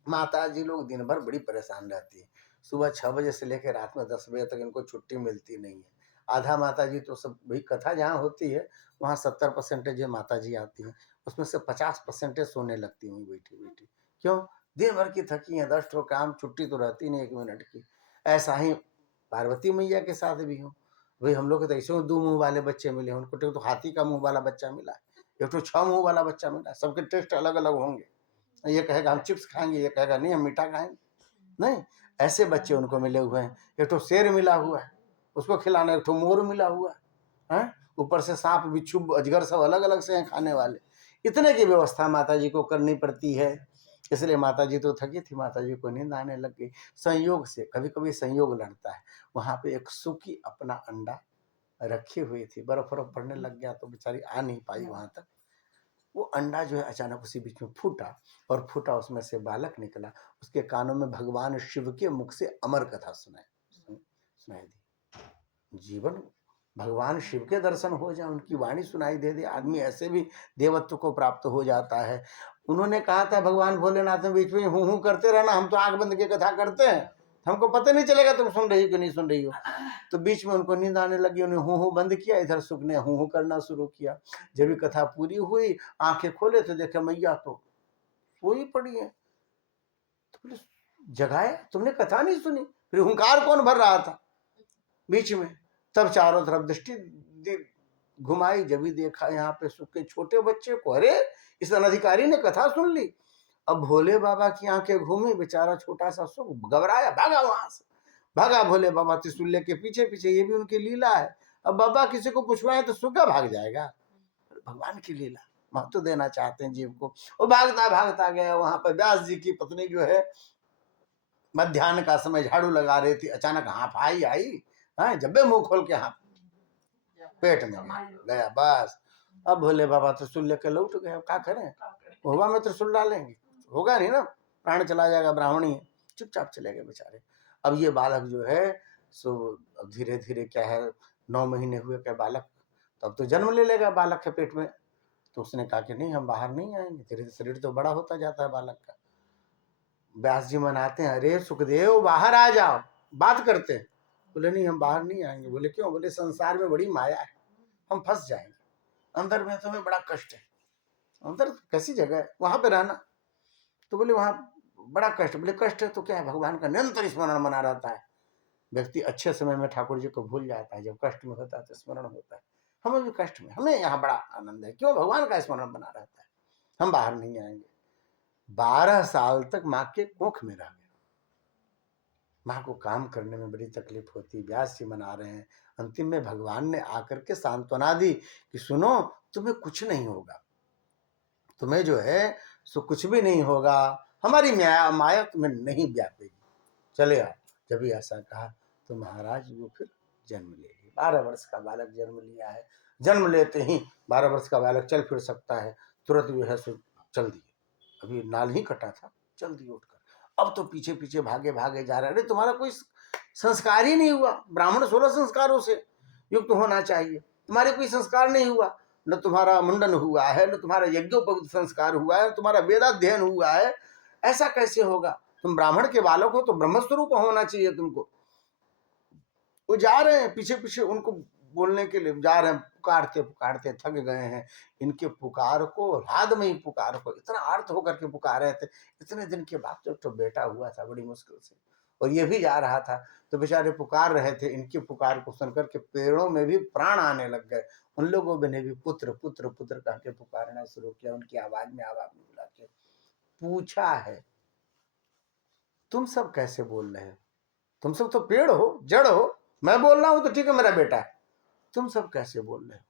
माता जी लोग दिन भर बड़ी परेशान रहती है, सुबह 6 बजे से लेकर रात में 10 बजे तक इनको छुट्टी मिलती नहीं है। आधा माता जी तो सब भाई कथा जहाँ होती है वहाँ 70% माता जी आती हैं, उसमें से 50% सोने लगती हुई बैठी बैठी। क्यों? दिन भर की थकी हैं, 10 ठो काम, छुट्टी तो रहती नहीं 1 मिनट की। ऐसा ही पार्वती मैया के साथ भी हो। भाई हम लोग तो ऐसे 2 मुंह वाले बच्चे मिले, उनको तो हाथी का मुंह वाला बच्चा मिला, एक तो 6 मुंह वाला बच्चा मिला। सबके टेस्ट अलग अलग होंगे, ये कहेगा हम चिप्स खाएंगे, ये कहेगा नहीं हम मीठा खाएंगे। नहीं, ऐसे बच्चे उनको मिले हुए हैं। एक तो शेर मिला हुआ है, उसको खिलाना, एक तो मोर मिला हुआ है, ऊपर से सांप बिच्छू अजगर सब अलग अलग से हैं खाने वाले। इतने की व्यवस्था माता जी को करनी पड़ती है। इसलिए माता जी तो थकी थी, माता जी को नींद आने लग गई। संयोग से कभी कभी संयोग लड़ता है, वहां पे एक सुखी अपना अंडा रखी हुई थी, बर्फ बर्फ पड़ने लग गया तो बेचारी आ नहीं पाई वहां तक। वो अंडा जो है अचानक उसी बीच में फूटा और फूटा, उसमें से बालक निकला। उसके कानों में भगवान शिव के मुख से अमर कथा सुनाई दी। जीवन भगवान शिव के दर्शन हो जाए, उनकी वाणी सुनाई दे दे, आदमी ऐसे भी देवत्व को प्राप्त हो जाता है। उन्होंने कहा था भगवान भोलेनाथ ने बीच में हूं हूं करते रहना, हम तो आंख बंद के कथा करते हैं, हमको पता नहीं चलेगा तुम सुन रही हो कि नहीं सुन रही हो। तो बीच में उनको नींद आने लगी, उन्हें हूँ हूँ बंद किया, इधर सुख ने हूँ हूँ करना शुरू किया। जब भी कथा पूरी हुई, आंखें खोले तो देखे मैया तो सोई पड़ी है। तो बोले जगाया, तुमने कथा नहीं सुनी? फिर हुंकार कौन भर रहा था बीच में? तब चारों तरफ दृष्टि घुमाई, जब भी देखा यहाँ पे सुख के छोटे बच्चे को, अरे इस अनधिकारी ने कथा सुन ली। अब भोले बाबा की आंखें घूमी, बेचारा छोटा सा सुख घबराया, भागा वहां से, भागा भोले बाबा त्रिशूल के पीछे पीछे। ये भी उनकी लीला है। अब बाबा किसी को पुछवाए तो सुगा भाग जाएगा, भगवान की लीला, महत्व देना चाहते हैं जीव को। वो भागता भागता गया, वहां पर व्यास जी की पत्नी जो है मध्याह्न का समय झाड़ू लगा रही थी, अचानक हांफाई आई, हाँ जब मुंह खोल के हाँ पेट में गया, बस। अब भोले बाबा त्रिशूल लेकर लौट गए, क्या करें, हुआ में त्रिशूल डालेंगे, होगा नहीं ना, प्राण चला जाएगा, ब्राह्मणी है। चुपचाप चले गए बेचारे। अब ये बालक जो है सो धीरे धीरे क्या है, 9 महीने हुए क्या बालक, तब तो जन्म ले लेगा बालक के पेट में। तो उसने कहा कि नहीं हम बाहर नहीं आएंगे, धीरे धीरे शरीर तो बड़ा होता जाता है बालक का। व्यास जी मनाते हैं, अरे सुखदेव बाहर आ जाओ, बात करते हैं। बोले नहीं हम बाहर नहीं आएंगे। बोले क्यों? बोले संसार में बड़ी माया है, हम फंस जाएंगे, अंदर में तो हमें बड़ा कष्ट है। अंदर कैसी जगह है वहां पे रहना? तो बोले वहां बड़ा कष्ट। बोले कष्ट है तो क्या है, भगवान का निरंतर स्मरण बना रहता है। व्यक्ति अच्छे समय में ठाकुर जी को भूल जाता है, जब कष्ट में होता है तो स्मरण होता है। हमें भी कष्ट में, हमें यहाँ बड़ा आनंद है, क्यों? भगवान का स्मरण बना रहता है, हम बाहर नहीं आएंगे। 12 साल तक माँ के कोख में रह गए। माँ को काम करने में बड़ी तकलीफ होती, व्यास जी मना रहे हैं। अंतिम में भगवान ने आकर के सांत्वना दी कि सुनो तुम्हें कुछ नहीं होगा, तुम्हें जो है सो कुछ भी नहीं होगा, हमारी माया तुम्हें नहीं व्यापेगी, चले आओ। जब भी ऐसा कहा तो महाराज वो फिर जन्म ले ली। 12 वर्ष का बालक जन्म लिया है। जन्म लेते ही 12 वर्ष का बालक चल फिर सकता है, तुरंत जो है सो चल दिए, अभी नाल ही कटा था, चल दिए उठकर। अब तो पीछे पीछे भागे भागे जा रहे, अरे तुम्हारा कोई संस्कार ही नहीं हुआ, ब्राह्मण 16 संस्कारों से युक्त होना चाहिए, तुम्हारे कोई संस्कार नहीं हुआ, न तुम्हारा मुंडन हुआ है, न तुम्हारा यज्ञोपवीत संस्कार हुआ है, तुम्हारा वेदाध्ययन हुआ है, ऐसा कैसे होगा? तुम ब्राह्मण के बालक हो तो ब्रह्मस्वरूप होना चाहिए तुमको। वो जा रहे हैं पीछे पीछे, उनको बोलने के लिए जा रहे हैं, पुकारते पुकारते थक गए हैं। इनके पुकार को, रात में ही पुकार को इतना आर्त होकर के पुकार रहे थे। इतने दिन के बाद तो बेटा हुआ था बड़ी मुश्किल से, और ये भी जा रहा था, तो बेचारे पुकार रहे थे। इनकी पुकार को सुनकर के पेड़ों में भी प्राण आने लग गए। उन लोगों ने भी पुत्र पुत्र पुत्र कह के पुकारना शुरू किया। उनकी आवाज में आवाज मिला के पूछा है, तुम सब कैसे बोल रहे हो? तुम सब तो पेड़ हो, जड़ हो, मैं बोल रहा हूं तो ठीक है मेरा बेटा है, तुम सब कैसे बोल रहे हो?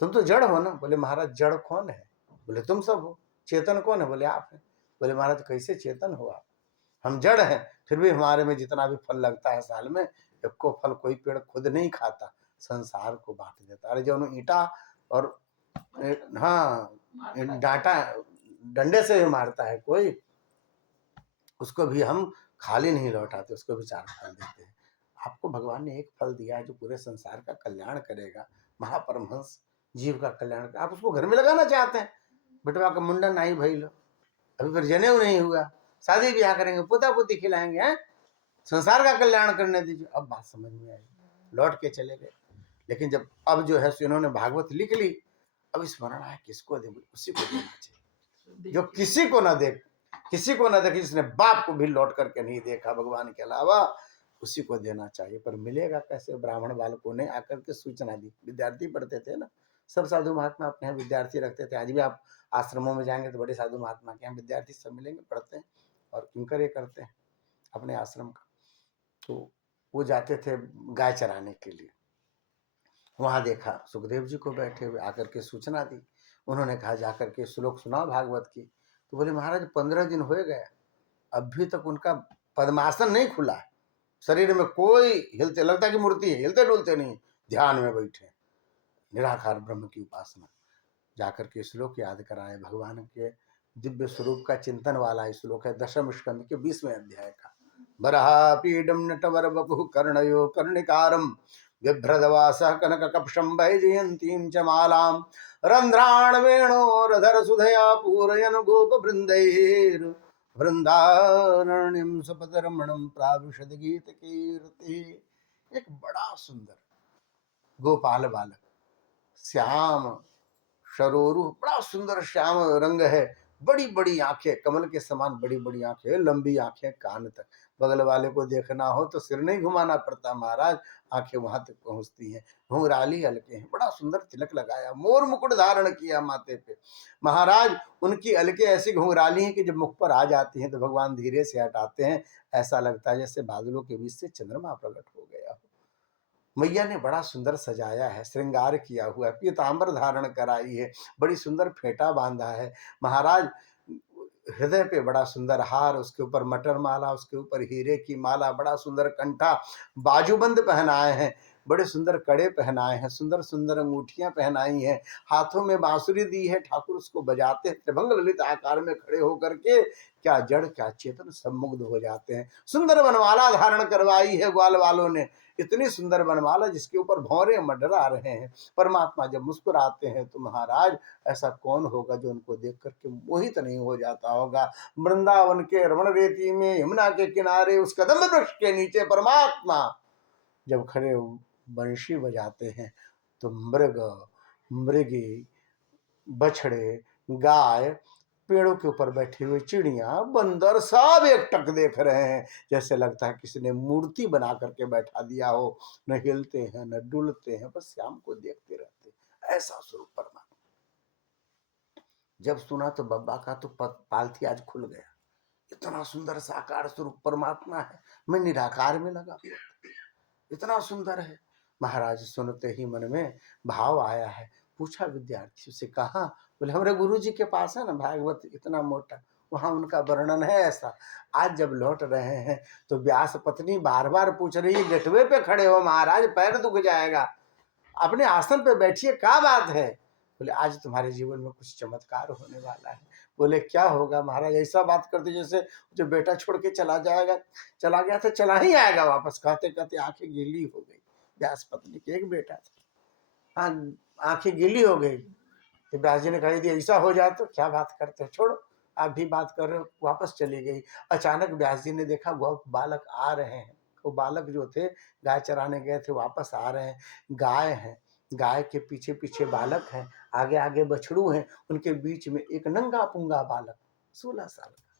तुम तो जड़ हो ना। बोले महाराज जड़ कौन है? बोले तुम सब हो। चेतन कौन है? बोले आप हैं। बोले महाराज कैसे चेतन हो आप? हम जड़ हैं, फिर भी हमारे में जितना भी फल लगता है साल में, एक को फल कोई पेड़ खुद नहीं खाता, संसार को बांट देता। अरे जो ईटा और हाँ डांटा डंडे से मारता है कोई, उसको भी हम खाली नहीं लौटाते, उसको भी 4 फल देते हैं। आपको भगवान ने एक फल दिया है जो पूरे संसार का कल्याण करेगा, महापरमहंस जीव का कल्याण कर, आप उसको घर में लगाना चाहते हैं। बेटवा का मुंडन नहीं भई लो, अभी फिर जनेऊ नहीं हुआ, शादी ब्याह करेंगे, पोता पोती खिलाएंगे, हैं संसार का कल्याण करने दीजिए। अब बात समझ में आई, लौट के चले गए। लेकिन जब अब जो है इन्होंने भागवत लिख ली, अब स्मरण आया किसको दे, उसी को देना चाहिए जो किसी को ना देख, किसी को ना देखे, जिसने बाप को भी लौट करके नहीं देखा भगवान के अलावा, उसी को देना चाहिए। पर मिलेगा कैसे? ब्राह्मण बालकों ने आकर के सूचना दी। विद्यार्थी पढ़ते थे ना, सब साधु महात्मा अपने यहाँ विद्यार्थी रखते थे। आज भी आप आश्रमों में जाएंगे तो बड़े साधु महात्मा के यहाँ विद्यार्थी सब मिलेंगे, पढ़ते हैं और किंकर करते हैं अपने आश्रम का। तो वो जाते थे गाय चराने के लिए, वहां देखा सुखदेव जी को बैठे हुए, आकर के सूचना दी। उन्होंने कहा जाकर के श्लोक सुनाओ भागवत की। तो बोले महाराज 15 दिन हो गए, अभी तक उनका पद्मासन नहीं खुला है, शरीर में कोई हिलते, लगता कि मूर्ति है, हिलते डुलते नहीं, ध्यान में बैठे, निराकार ब्रह्म की उपासना। जाकर के श्लोक याद कराए, भगवान के दिव्य स्वरूप का चिंतन वाला श्लोक है, 10वें स्कंद के 20वें अध्याय का। बरहा पीडम नटवर बपु कर्णयो कर्णिकारम बिभ्रदवासः कनककपशं वैजयन्तीं च मालां रन्ध्राण वेणोरधर सुधया पूरयन् गोपवृन्दैर् वृंदारण्यम सपदरमणम प्राविशद गीत कीर्ति। एक बड़ा सुंदर गोपाल बालक, श्याम शरोरु, बड़ा सुंदर श्याम रंग है, बड़ी बड़ी आंखें, कमल के समान बड़ी बड़ी आंखें, लंबी आंखें कान तक। बगल वाले को देखना हो तो सिर नहीं घुमाना पड़ता महाराज, आंखें वहां तक पहुंचती हैं। घुंघराली अलके हैं, बड़ा सुंदर तिलक लगाया, मोर मुकुट धारण किया माथे पे महाराज। उनकी अलके ऐसी घुंघराली हैं कि जब मुख पर आ जाती हैं तो भगवान धीरे से हटाते हैं, ऐसा लगता है जैसे बादलों के बीच से चंद्रमा प्रकट हो गया हो। मैया ने बड़ा सुंदर सजाया है, श्रृंगार किया हुआ है, पीतांबर धारण कराई है, बड़ी सुंदर फेटा बांधा है महाराज। हृदय पे बड़ा सुंदर हार, उसके ऊपर मटर माला, उसके ऊपर हीरे की माला, बड़ा सुंदर कंठा, बाजूबंद पहनाए हैं, बड़े सुंदर कड़े पहनाए हैं, सुंदर सुंदर अंगूठियां पहनाई हैं, हाथों में बांसुरी दी है, ठाकुर उसको बजाते हैं त्रिभंग ललित आकार में खड़े होकर के, क्या जड़ क्या चेतन सब मुग्ध हो जाते हैं। सुंदर वनमाला धारण करवाई है ग्वाल वालों ने, इतनी सुंदर वनमाला जिसके ऊपर भौरे मंडरा रहे हैं। परमात्मा जब मुस्कुराते हैं तो महाराज ऐसा कौन होगा जो उनको देख करके मोहित नहीं हो जाता होगा। वृंदावन के रमण रेती में, यमुना के किनारे, उस कदम वृक्ष के नीचे परमात्मा जब खड़े बंशी बजाते हैं तो मृग, मृगी, बछड़े, गाय, पेड़ों के ऊपर बैठी हुई चिड़िया, बंदर सब एक टक देख रहे हैं, जैसे लगता है किसी ने मूर्ति बना करके बैठा दिया हो। न हिलते हैं न डुलते हैं, बस श्याम को देखते रहते हैं। ऐसा स्वरूप परमात्मा। जब सुना तो बब्बा का तो पालथी आज खुल गया, इतना सुंदर साकार स्वरूप परमात्मा है। मैं निराकार में लगा, इतना सुंदर है महाराज। सुनते ही मन में भाव आया है, पूछा विद्यार्थियों से, कहा? बोले हमारे गुरु जी के पास है ना भागवत, इतना मोटा, वहां उनका वर्णन है ऐसा। आज जब लौट रहे हैं तो व्यास पत्नी बार बार पूछ रही है, गेटवे पे खड़े हो महाराज, पैर दुख जाएगा, अपने आसन पे बैठिए, क्या बात है? बोले आज तुम्हारे जीवन में कुछ चमत्कार होने वाला है। बोले क्या होगा महाराज? ऐसा बात करते जैसे जो बेटा छोड़ के चला जाएगा, चला गया तो चला ही आएगा वापस। कहते कहते आंखें गीली हो गई। व्यास पत्नी के एक बेटा था, हाँ, आंखें गीली हो गई। तो व्यास जी ने कह दिया ऐसा हो जाए तो क्या बात करते हो, छोड़ो, आप भी बात कर रहे हो। वापस चली गई। अचानक व्यास जी ने देखा वो बालक आ रहे हैं। वो बालक जो थे गाय चराने गए थे, वापस आ रहे हैं। गाय है, गाय के पीछे पीछे बालक है, आगे आगे बछड़ू है, उनके बीच में एक नंगा पुंगा बालक, 16 साल का,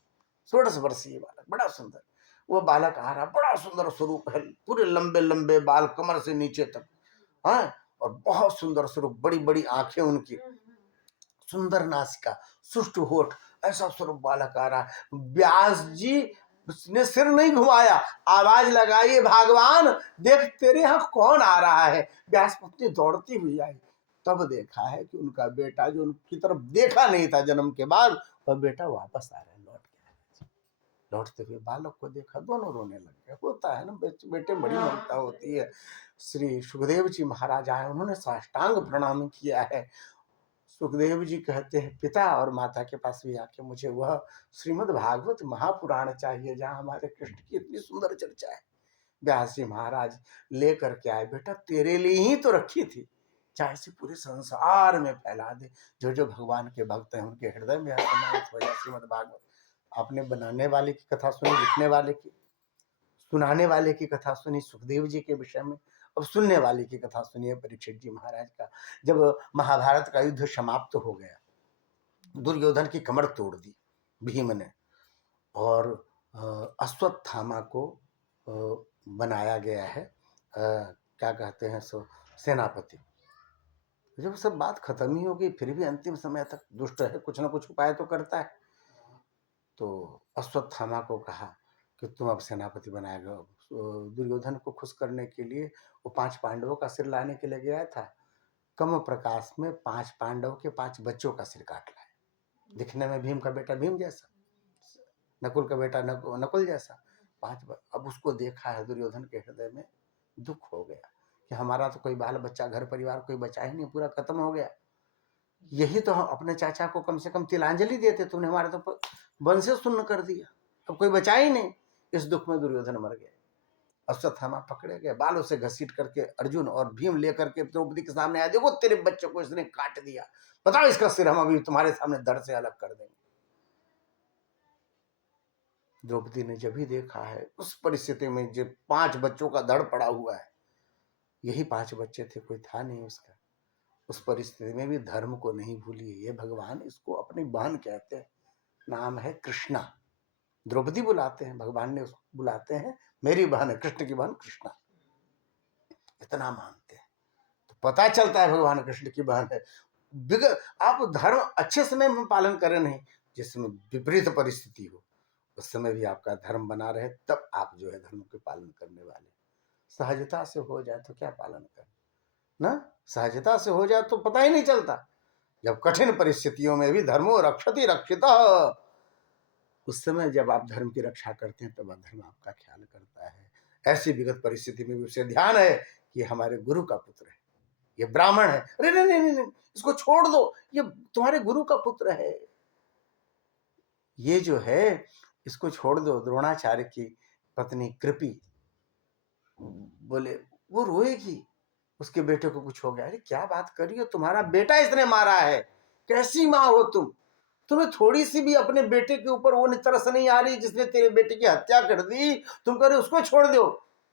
16 वर्षीय बालक, बड़ा सुंदर। वो बालक आ रहा, बड़ा सुंदर स्वरूप है, पूरे लंबे लंबे बाल कमर से नीचे तक, हाँ, और बहुत सुंदर स्वरूप, बड़ी बड़ी आंखें उनकी, सुंदर नासिका, सुष्ट होठ, ऐसा स्वरूप बालक आ रहा। व्यास जी ने सिर नहीं घुमाया, आवाज लगाई, भगवान देख तेरे यहाँ कौन आ रहा है। व्यास पत्नी दौड़ती हुई आई, तब देखा है कि उनका बेटा जो उनकी तरफ देखा नहीं था जन्म के बाद, वह बेटा वापस आ रहा है, लौट गया। लौटते हुए बालक को देखा, दोनों रोने लग गए। होता है ना, बेटे बड़ी ममता होती है। श्री सुखदेव जी महाराज आए, उन्होंने साष्टांग प्रणाम किया है। सुखदेव जी कहते हैं पिता और माता के पास भी आके मुझे वह श्रीमद् भागवत महापुराण चाहिए जहाँ हमारे कृष्ण की इतनी सुंदर चर्चा है। व्यास जी महाराज लेकर के आए, बेटा तेरे लिए ही तो रखी थी, चाहे से पूरे संसार में फैला दे। जो जो भगवान के भक्त हैं उनके हृदय में समाहित हो जाए श्रीमद् भागवत। आपने बनाने वाले की कथा सुनी, लिखने वाले की, सुनाने वाले की कथा सुनी सुखदेव जी के विषय में, अब सुनने वाले की कथा सुनिए परीक्षित जी महाराज का। जब महाभारत का युद्ध समाप्त हो गया, दुर्योधन की कमर तोड़ दी भीम ने, और अश्वत्थामा को बनाया गया है क्या कहते हैं सो सेनापति। जब सब बात खत्म ही हो गई, फिर भी अंतिम समय तक दुष्ट है, कुछ ना कुछ उपाय तो करता है। तो अश्वत्थामा को कहा कि तुम अब सेनापति बनाएगा। दुर्योधन को खुश करने के लिए वो 5 पांडवों का सिर लाने के लिए गया था, कम प्रकाश में 5 पांडव के 5 बच्चों का सिर काट लाया। दिखने में भीम का बेटा भीम जैसा, नकुल का बेटा नकुल जैसा, 5। अब उसको देखा है दुर्योधन के हृदय में दुख हो गया कि हमारा तो कोई बाल बच्चा, घर परिवार कोई बचा ही नहीं, पूरा खत्म हो गया। यही तो हम अपने चाचा को कम से कम तिलांजलि देते, तुमने हमारे तो वंश शून्य कर दिया, अब कोई बचा ही नहीं। इस दुख में दुर्योधन मर गए। अश्वत्थामा पकड़े गए, बालों से घसीट करके अर्जुन और भीम लेकर के द्रौपदी के सामने आए, देखो तेरे बच्चे को इसने काट दिया, बताओ इसका सिर हम अभी तुम्हारे सामने धड़ से अलग कर देंगे। द्रौपदी ने जब भी देखा है उस परिस्थिति में, जो 5 बच्चों का धड़ पड़ा हुआ है, यही 5 बच्चे थे, कोई था नहीं उसका, उस परिस्थिति में भी धर्म को नहीं भूली। ये भगवान इसको अपनी बहन कहते हैं, नाम है कृष्णा। द्रौपदी बुलाते हैं, भगवान ने उसको बुलाते हैं मेरी बहन है, कृष्ण की बहन कृष्णा, इतना मानते हैं। तो पता चलता है भगवान कृष्ण की बहन है। बिगड़ आप धर्म अच्छे समय में पालन करें, नहीं जिसमें विपरीत परिस्थिति हो उस समय भी आपका धर्म बना रहे, तब आप जो है धर्म के पालन करने वाले। सहजता से हो जाए तो क्या पालन करें ना, सहजता से हो जाए तो पता ही नहीं चलता। जब कठिन परिस्थितियों में भी धर्मो रक्षति रक्षितः, उस समय जब आप धर्म की रक्षा करते हैं तब धर्म आपका ख्याल करता है। ऐसी विगत परिस्थिति में भी उसे ध्यान है कि हमारे गुरु का पुत्र है, ये ब्राह्मण है, अरे नहीं नहीं नहीं, इसको छोड़ दो, ये तुम्हारे गुरु का पुत्र है, ये जो है इसको छोड़ दो। द्रोणाचार्य की पत्नी कृपि बोले, वो रोएगी उसके बेटे को कुछ हो गया। अरे क्या बात कर रही हो, तुम्हारा बेटा इसने मारा है, कैसी माँ हो तुम, तुम्हें थोड़ी सी भी अपने बेटे के ऊपर वो तरस नहीं आ रही जिसने तेरे बेटे की हत्या कर दी, तुम कह रहे उसको छोड़ दो।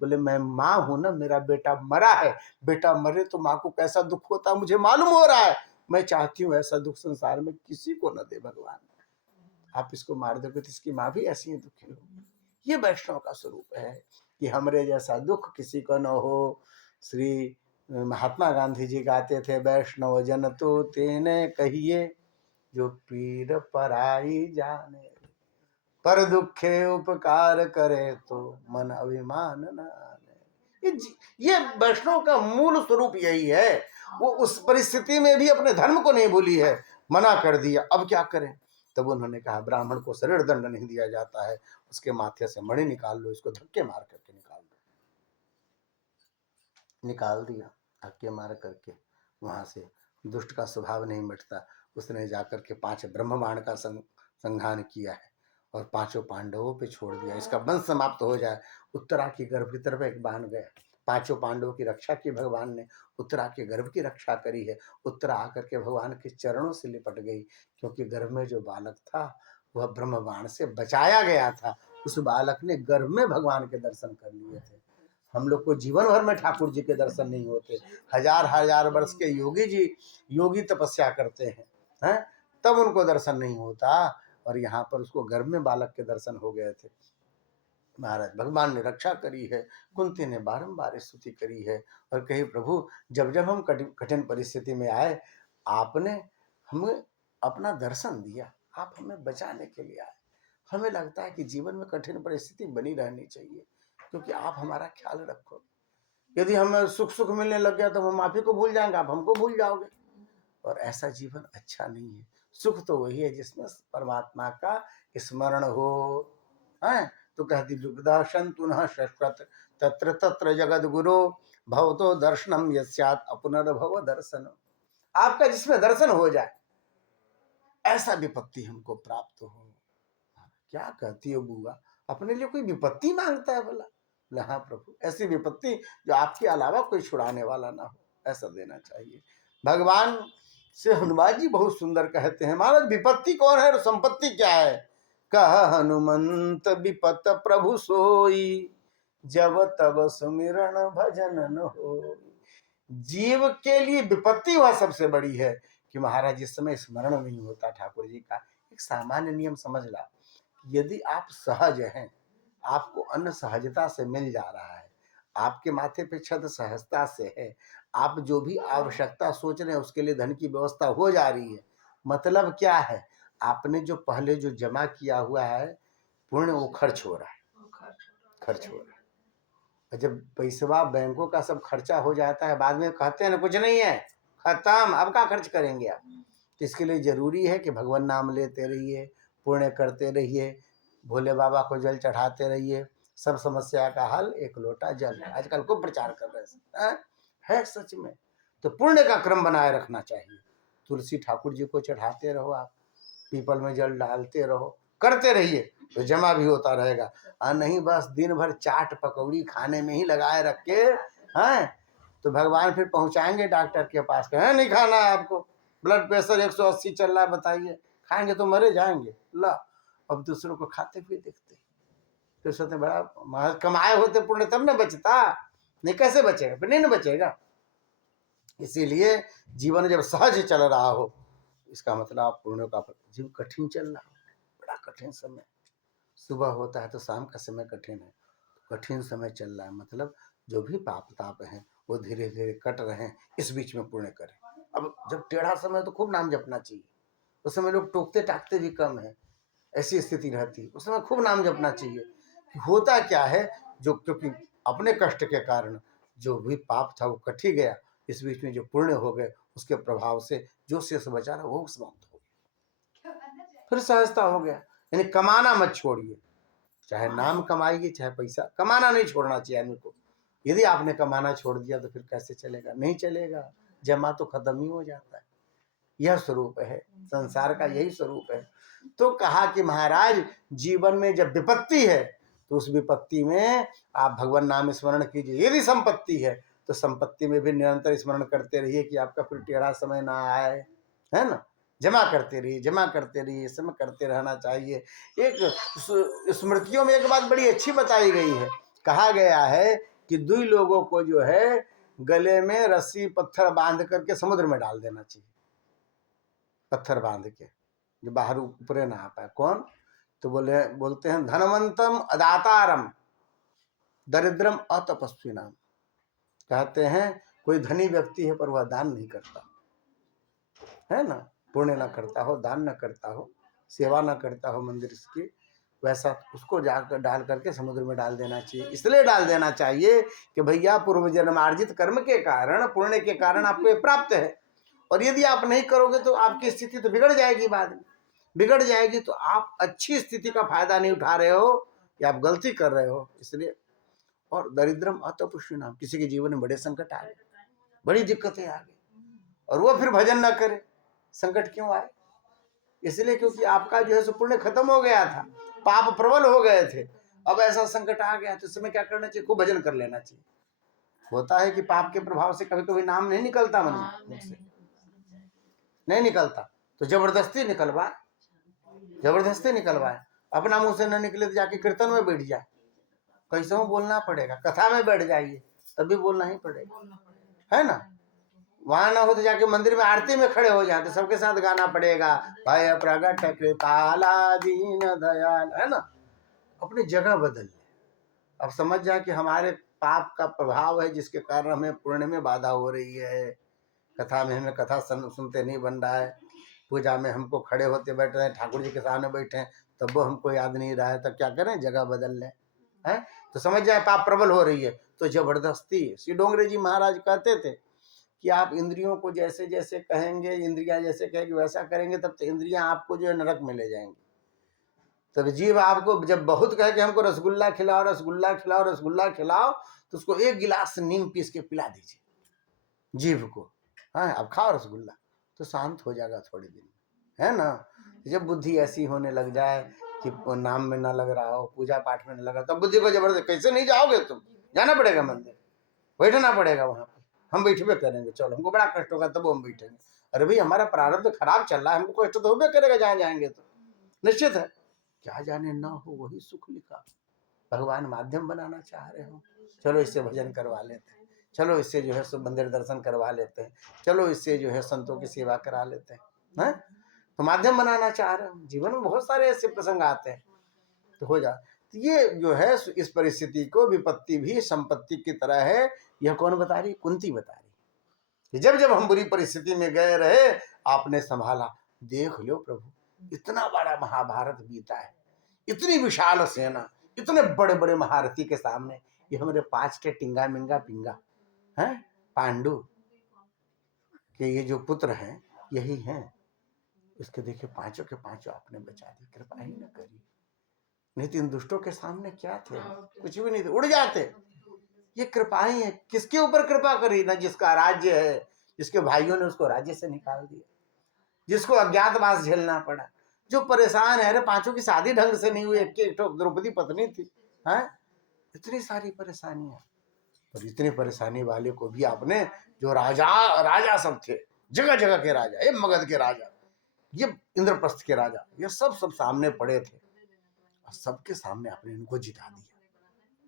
बोले मैं माँ हूं ना, मेरा बेटा मरा है, बेटा मरे तो माँ को कैसा दुख होता मुझे मालूम हो रहा है, मैं चाहती हूँ ऐसा दुख संसार में किसी को न दे भगवान, आप इसको मार दोगे तो इसकी माँ भी ऐसी ही दुखी होगी। ये वैष्णव का स्वरूप है कि हमरे जैसा दुख किसी को न हो। श्री महात्मा गांधी जी गाते थे, वैष्णव जन तो तेने कहिए जो पीर पराई जाने, पर दुखे उपकार करे तो मन अभिमान न आने। ये वैष्णव का मूल स्वरूप यही है। वो उस परिस्थिति में भी अपने धर्म को नहीं भूली है, मना कर दिया, अब क्या करें। तब उन्होंने कहा ब्राह्मण को शरीर दंड नहीं दिया जाता है, उसके माथे से मणि निकाल लो, इसको धक्के मार करके निकाल दो। निकाल दिया धक्के मार करके, वहां से दुष्ट का स्वभाव नहीं मिटता। उसने जाकर के 5 ब्रह्म बाण का संधान किया है और 5 पांडवों पे छोड़ दिया, इसका वंश समाप्त हो जाए। उत्तरा की गर्भ की तरफ एक बाण गया, 5 पांडवों की रक्षा की भगवान ने, उत्तरा के गर्भ की रक्षा करी है। उत्तरा आकर के भगवान के चरणों से लिपट गई, क्योंकि गर्भ में जो बालक था वह ब्रह्म बाण से बचाया गया था। उस बालक ने गर्भ में भगवान के दर्शन कर लिए थे। हम लोग को जीवन भर में ठाकुर जी के दर्शन नहीं होते, हजार हजार वर्ष के योगी जी योगी तपस्या करते हैं, तब उनको दर्शन नहीं होता, और यहाँ पर उसको गर्भ में बालक के दर्शन हो गए थे। महाराज भगवान ने रक्षा करी है, कुंती ने बारंबार स्तुति करी है और कही प्रभु जब जब हम कठिन परिस्थिति में आए, आपने हमें अपना दर्शन दिया, आप हमें बचाने के लिए आए। हमें लगता है कि जीवन में कठिन परिस्थिति बनी रहनी चाहिए, क्योंकि आप हमारा ख्याल रखोगे। यदि हमें सुख सुख मिलने लग गया तो हम आप ही को भूल जाएंगे, आप हमको भूल जाओगे, और ऐसा जीवन अच्छा नहीं है। सुख तो वही है जिसमें परमात्मा का स्मरण हो, है। तो कहती विपदाशन पुनः शश्वत तत्र तत्र जगत गुरु भवतो दर्शनम यस्यात् अपुनर्भव दर्शन। आपका जिसमें दर्शन हो जाए ऐसा विपत्ति हमको प्राप्त हो। क्या कहती हो बुआ, अपने लिए कोई विपत्ति मांगता है बोला? बोले हाँ प्रभु, ऐसी विपत्ति जो आपके अलावा कोई छुड़ाने वाला ना हो, ऐसा देना चाहिए। भगवान से हनुमान जी बहुत सुंदर कहते हैं, महाराज विपत्ति कौन है और संपत्ति क्या है? कह हनुमंत विपत प्रभु सोई, जब तब सुमिरन भजन न हो। जीव के लिए विपत्ति वह सबसे बड़ी है कि महाराज जिस समय स्मरण नहीं होता ठाकुर जी का। एक सामान्य नियम समझ ला, यदि आप सहज हैं, आपको अन्न सहजता से मिल जा रहा है, आपके माथे पे छत सहजता से है, आप जो भी आवश्यकता सोच रहे हैं उसके लिए धन की व्यवस्था हो जा रही है, मतलब क्या है? आपने जो पहले जो जमा किया हुआ है पुण्य, वो खर्च हो रहा है, खर्च हो रहा है। और जब पैसवा बैंकों का सब खर्चा हो जाता है, बाद में कहते हैं ना कुछ नहीं है, खत्म, अब क्या खर्च करेंगे आप? तो इसके लिए जरूरी है कि भगवान नाम लेते रहिए, पुण्य करते रहिए, भोले बाबा को जल चढ़ाते रहिए, सब समस्या का हल एक लोटा जल। आजकल को प्रचार कर रहे हैं, है सच में। तो पुण्य का क्रम बनाए रखना चाहिए। तुलसी ठाकुर जी को चढ़ाते रहो, आप पीपल में जल डालते रहो, करते रहिए तो जमा भी होता रहेगा। और नहीं बस दिन भर चाट पकौड़ी खाने में ही लगाए रख के हैं, तो भगवान फिर पहुंचाएंगे डॉक्टर के पास, कहें नहीं खाना है आपको, ब्लड प्रेशर 180 चल रहा है, बताइए खाएंगे तो मरे जाएंगे। ला, अब दूसरों को खाते हुए देखते, तो सोचते बड़ा कमाए होते पुण्य तब न बचता, नहीं कैसे बचेगा, फिर नहीं न बचेगा। इसीलिए जीवन जब सहज चल रहा हो, इसका मतलब आप पुण्य का जीवन कठिन चल रहा हो, बड़ा कठिन समय, सुबह होता है तो शाम का समय कठिन है, कठिन समय चल रहा है, मतलब जो भी पाप ताप हैं वो धीरे धीरे कट रहे हैं, इस बीच में पुण्य करें। अब जब टेढ़ा समय तो खूब नाम जपना चाहिए, उस समय लोग टोकते टाकते भी कम है, ऐसी स्थिति रहती है, उस समय खूब नाम जपना चाहिए। होता क्या है, जो क्योंकि अपने कष्ट के कारण जो भी पाप था वो कट ही गया, इस बीच में जो पुण्य हो गए उसके प्रभाव से जो शेष बचा रहा वो समाप्त हो गया, फिर सहजता हो गया। यानी कमाना मत छोड़िए, चाहे नाम कमाइए चाहे पैसा, कमाना नहीं छोड़ना चाहिए आदमी को। यदि आपने कमाना छोड़ दिया तो फिर कैसे चलेगा, नहीं चलेगा, जमा तो खत्म ही हो जाता है। यह स्वरूप है संसार का, यही स्वरूप है। तो कहा कि महाराज जीवन में जब विपत्ति है तो उस विपत्ति में आप भगवान नाम स्मरण कीजिए। यदि संपत्ति है तो संपत्ति में भी निरंतर स्मरण करते रहिए कि आपका फिर टेढ़ा समय ना आए, है ना। जमा करते रहिए, जमा करते रहिए, समय करते रहना चाहिए। एक स्मृतियों में एक बात बड़ी अच्छी बताई गई है, कहा गया है कि दुई लोगों को जो है गले में रस्सी पत्थर बांध करके समुद्र में डाल देना चाहिए, पत्थर बांध के, जो बाहर ऊपरे ना आ पाए। कौन? तो बोलते हैं धनवंतम अदातारम दरिद्रम अतपस्वी नाम। कहते हैं कोई धनी व्यक्ति है पर वह दान नहीं करता, है ना, पुण्य ना करता हो, दान ना करता हो, सेवा ना करता हो मंदिर की, वैसा उसको जाकर डाल करके समुद्र में डाल देना चाहिए। इसलिए डाल देना चाहिए कि भैया पूर्व जन्मार्जित कर्म के कारण, पुण्य के कारण आपको ये प्राप्त है, और यदि आप नहीं करोगे तो आपकी स्थिति तो बिगड़ जाएगी, बाद में बिगड़ जाएगी तो आप अच्छी स्थिति का फायदा नहीं उठा रहे हो या आप गलती कर रहे हो। इसलिए, और दरिद्रम अतपुष्य नाम, किसी के जीवन में बड़े संकट आ गए, बड़ी दिक्कतें आ गई, और वो फिर भजन ना करे, संकट क्यों आए? इसलिए क्योंकि आपका जो है सो पुण्य खत्म हो गया था, पाप प्रबल हो गए थे, अब ऐसा संकट आ गया तो इस समय क्या करना चाहिए? खूब भजन कर लेना चाहिए। होता है कि पाप के प्रभाव से कभी कभी नाम नहीं निकलता मन से, नहीं निकलता तो जबरदस्ती निकलवाए, जबरदस्ती निकलवाए। अपना मुंह से न निकले तो जाके कीर्तन में बैठ जाए, कैसे हो बोलना पड़ेगा, कथा में बैठ जाइए तब भी बोलना ही पड़ेगा, है ना। वहां ना हो तो जाके मंदिर में आरती में खड़े हो जाते, सबके साथ गाना पड़ेगा, भय प्रगट कृपाला दीन दयाल, है ना। अपनी जगह बदल ले। अब समझ जाए कि हमारे पाप का प्रभाव है जिसके कारण हमें पुण्य में बाधा हो रही है, कथा में हमें कथा सुनते नहीं बन रहा है, पूजा में हमको खड़े होते बैठ रहे हैं, ठाकुर जी के सामने बैठे हैं तब वो हमको याद नहीं रहा है, तब क्या करें? जगह बदल लें, है। तो समझ जाए पाप प्रबल हो रही है तो जबरदस्ती, श्री डोंगरे जी महाराज कहते थे कि आप इंद्रियों को जैसे जैसे कहेंगे, इंद्रियां जैसे कहेंगे वैसा करेंगे, तब तो इंद्रियां आपको जो है नरक में ले जाएंगी। तब जीव आपको जब बहुत कहे कि हमको रसगुल्ला खिलाओ, रसगुल्ला खिलाओ, रसगुल्ला खिलाओ, तो उसको एक गिलास नीम पीस के पिला दीजिए जीव को, हाँ अब खाओ रसगुल्ला, तो शांत हो जाएगा थोड़े दिन, है ना। जब बुद्धि ऐसी होने लग जाए कि नाम में ना लग रहा हो, पूजा पाठ में ना लग रहा, तब बुद्धि को जबरदस्त, कैसे नहीं जाओगे तुम, जाना पड़ेगा मंदिर, बैठना पड़ेगा वहां पर, हम बैठबे करेंगे, चलो हमको बड़ा कष्ट होगा तब हम बैठेंगे। अरे भाई हमारा प्रारब्ध खराब चल रहा है, हमको कष्ट तो होबे करेगा जहाँ जाएंगे तो, निश्चित है। क्या जाने ना हो वही सुख लिखा, भगवान माध्यम बनाना चाह रहे हो, चलो इससे भजन करवा लेते हैं, चलो इससे जो है सो मंदिर दर्शन करवा लेते हैं, चलो इससे जो है संतों की सेवा करा लेते हैं, तो माध्यम बनाना चाह रहे हो। जीवन में बहुत सारे ऐसे प्रसंग आते हैं तो हो जा, तो ये जो है इस परिस्थिति को विपत्ति भी संपत्ति की तरह है। यह कौन बता रही? कुंती बता रही। जब जब हम बुरी परिस्थिति में गए रहे आपने संभाला। देख लो प्रभु, इतना बड़ा महाभारत बीता है, इतनी विशाल सेना, इतने बड़े बड़े महारथी के सामने ये हमारे 5 के टिंगा मिंगा पिंगा हैं, पांडु के ये जो पुत्र हैं यही हैं, इसके देखिए पांचों के पांचों आपने बचा दी, कृपा ही न करी, नहीं तो इन दुष्टों के सामने क्या थे, कुछ भी नहीं थे, उड़ जाते। ये कृपा ही है, किसके ऊपर कृपा करी? ना जिसका राज्य है, जिसके भाइयों ने उसको राज्य से निकाल दिया, जिसको अज्ञातवास झेलना पड़ा, जो परेशान है, अरे पांचों की शादी ढंग से नहीं हुई, एक द्रौपदी पत्नी थी, है, इतनी सारी परेशानियां, और इतनी परेशानी वाले को भी आपने, जो राजा राजा सब थे, जगह जगह के राजा, ये मगध के राजा, ये इंद्रप्रस्थ के राजा, ये सब सामने पड़े थे, सबके सामने आपने इनको जिता दिया।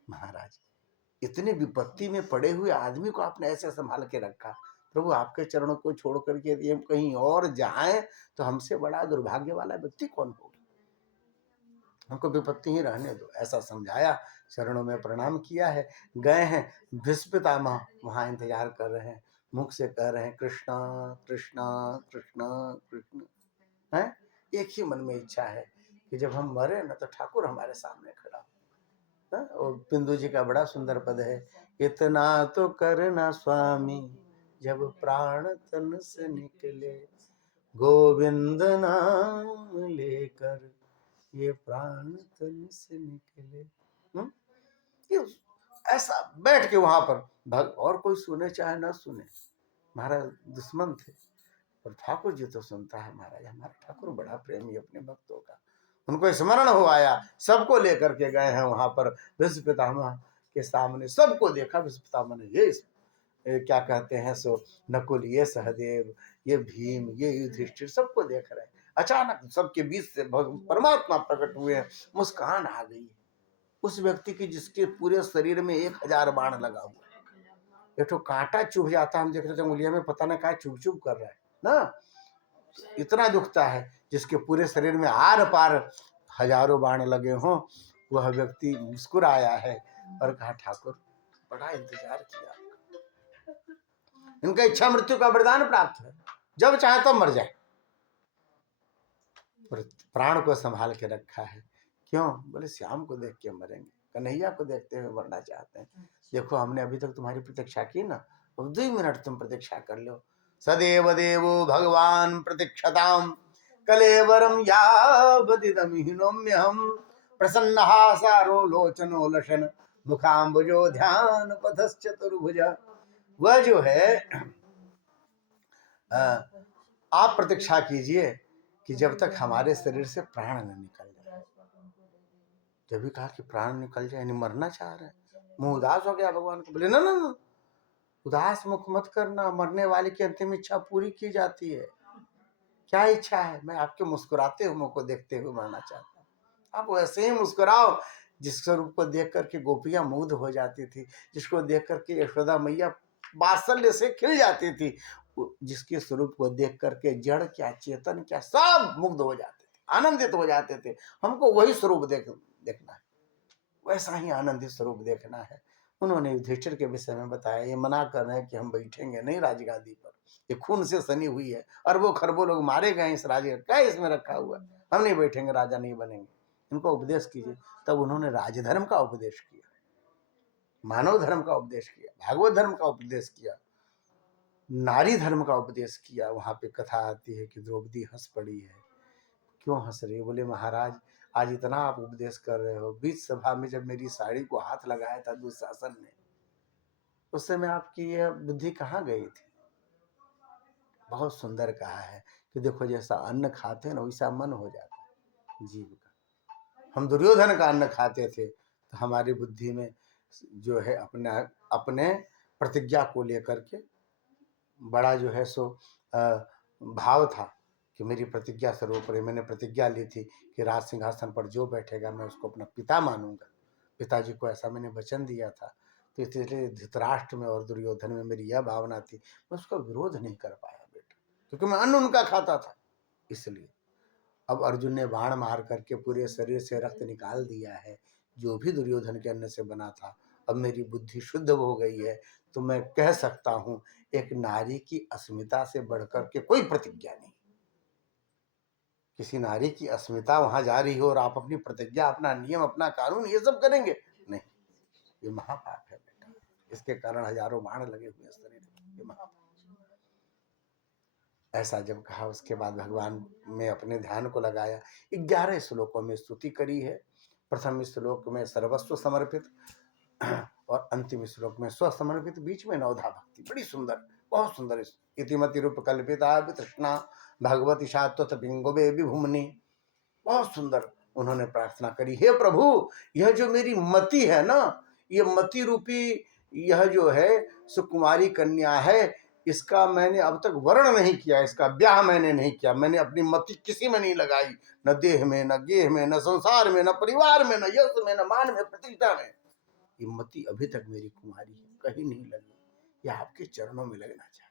महाराज, इतने विपत्ति में पड़े हुए आदमी को आपने ऐसे संभाल के रखा। प्रभु, आपके चरणों को छोड़ करके यदि हम कहीं और जाएं तो हमसे बड़ा दुर्भाग्य वाला व्यक्ति कौन होगा। हमको विपत्ति ही रहने दो, ऐसा समझाया, चरणों में प्रणाम किया है। गए हैं, भीष्म पितामह वहां इंतजार कर रहे हैं, मुख से कह रहे हैं कृष्णा कृष्णा कृष्णा कृष्ण है। एक ही मन में इच्छा है कि जब हम मरे ना तो ठाकुर हमारे सामने खड़ा हो। और बिंदु जी का बड़ा सुंदर पद है, इतना तो करना स्वामी जब प्राण तन से निकले, गोविंद नाम लेकर ये प्राण तन से निकले। ये ऐसा बैठ के वहां पर और कोई सुने चाहे ना सुने, महाराज दुश्मन थे और ठाकुर जी तो सुनता है। महाराज, हमारा ठाकुर बड़ा प्रेमी अपने भक्तों का, उनको स्मरण हो आया, सबको लेकर के गए हैं वहां पर भीष्म पितामह के सामने। सबको देखा भीष्म पितामह ने, ये क्या कहते हैं सो नकुल, ये सहदेव, ये भीम, ये युधिष्ठिर, सबको देख रहे हैं। अचानक सबके बीच से परमात्मा प्रकट हुए हैं। मुस्कान आ गई उस व्यक्ति की जिसके पूरे शरीर में 1000 बाण लगा हुआ है। एक तो कांटा चुभ जाता, हम देख रहे थे उंगलियों में, पता ना क्या चुभ चुभ कर रहा है ना, इतना दुखता है। जिसके पूरे शरीर में आर पार हजारों बाण लगे हों, वह व्यक्ति मुस्कुराया है और कहा ठाकुर बड़ा इंतजार किया, इनका इच्छा मृत्यु का वरदान प्राप्त है, जब चाहे तब मर जाए, प्राण को संभाल के रखा है। क्यों? बोले श्याम को देख के मरेंगे, कन्हैया को देखते हुए मरना चाहते हैं। देखो हमने अभी तक तुम्हारी प्रतीक्षा की ना, अब 2 मिनट तुम प्रतीक्षा कर लो। सदैव देवो भगवान प्रतीक्षताम कलेवरम यावदिदमिहिनोम्यहम प्रसन्नः सारो लोचनो लशन मुखाम्बुजो ध्यान पथश्चतुर्भुज। वह जो है आप प्रतीक्षा कीजिए कि जब तक हमारे शरीर से प्राण न निकल जाए। जब भी कहा कि प्राण निकल जाए, यानी मरना चाह रहे हैं, मुंह उदास हो गया भगवान को। बोले ना ना ना, उदास मुख मत करना, मरने वाले की अंतिम इच्छा पूरी की जाती है। क्या इच्छा है? मैं आपके मुस्कुराते हुए मुंह को देखते हुए मरना चाहता हूँ। आप वैसे ही मुस्कुराओ जिस स्वरूप को देख करके गोपियां मुग्ध हो जाती थी, जिसको देख करके यशोदा मैया वात्सल्य से खिल जाती थी, जिसके स्वरूप को देख करके जड़ क्या चेतन क्या सब मुग्ध हो जाते थे, आनंदित हो जाते थे। हमको वही स्वरूप देखना है, वैसा ही आनंदित स्वरूप देखना है। उन्होंने युधिष्ठिर के विषय में बताया, ये मना कर रहे हैं कि हम बैठेंगे नहीं राजगादी पर, ये खून से सनी हुई है, अरबों खरबों लोग मारे गए इस राज्य, क्या इसमें रखा हुआ है, हम नहीं बैठेंगे, राजा नहीं बनेंगे, इनको उपदेश कीजिए। तब उन्होंने राजधर्म का उपदेश किया, मानव धर्म का उपदेश किया, भागवत धर्म का उपदेश किया, नारी धर्म का उपदेश किया। वहां पे कथा आती है कि द्रौपदी हंस पड़ी है। क्यों हंस रही है? बोले महाराज आज इतना आप उपदेश कर रहे हो, बीच सभा में जब मेरी साड़ी को हाथ लगाया था दुशासन ने, उस समय आपकी यह बुद्धि कहाँ गई थी? बहुत सुंदर कहा है कि देखो जैसा अन्न खाते हैं ना वैसा मन हो जाता है जीव का। हम दुर्योधन का अन्न खाते थे तो हमारी बुद्धि में जो है अपने प्रतिज्ञा को लेकर के बड़ा जो है सो भाव था कि मेरी प्रतिज्ञा स्वरूप रही। मैंने प्रतिज्ञा ली थी कि राज सिंहासन पर जो बैठेगा मैं उसको अपना पिता मानूंगा, पिताजी को ऐसा मैंने वचन दिया था। तो इसलिए धृतराष्ट्र में और दुर्योधन में मेरी यह भावना थी, मैं उसका विरोध नहीं कर पाया बेटा, क्योंकि मैं अन्न उनका खाता था। इसलिए अब अर्जुन ने बाण मार करके पूरे शरीर से रक्त निकाल दिया है, जो भी दुर्योधन के अन्न से बना था। अब मेरी बुद्धि शुद्ध हो गई है, तो मैं कह सकता हूँ एक नारी की अस्मिता से बढ़कर के कोई प्रतिज्ञा नहीं। किसी नारी की अस्मिता वहां जा रही हो और आप अपनी प्रतिज्ञा, अपना नियम, अपना कानून ये सब करेंगे, नहीं, ये महापाप है बेटा। इसके कारण हजारों बाण लगे हुए शरीर में, ये महापाप। ऐसा जब कहा उसके बाद भगवान में अपने ध्यान को लगाया। 11 श्लोकों में स्तुति करी है। प्रथम श्लोक में सर्वस्व समर्पित और अंतिम श्लोक में स्वसमर्पित, बीच में नवधा भक्ति, बड़ी सुंदर, बहुत सुंदर। इतिमति रूप कल्पिता तृष्णा भगवती शाश्वत बिंगोबे विभुमनि, बहुत सुंदर उन्होंने प्रार्थना करी। हे प्रभु, यह जो मेरी मति है ना, ये मति रूपी यह जो है सुकुमारी कन्या है, इसका मैंने अब तक वर्ण नहीं किया, इसका ब्याह मैंने नहीं किया, मैंने अपनी मति किसी में नहीं लगाई, न देह में, न गेह में, न संसार में, न परिवार में, न यश में, न मान में, प्रतिष्ठा में। ये मति अभी तक मेरी कुमारी है, कहीं नहीं लगी। ये आपके चरणों में लगना चाहती।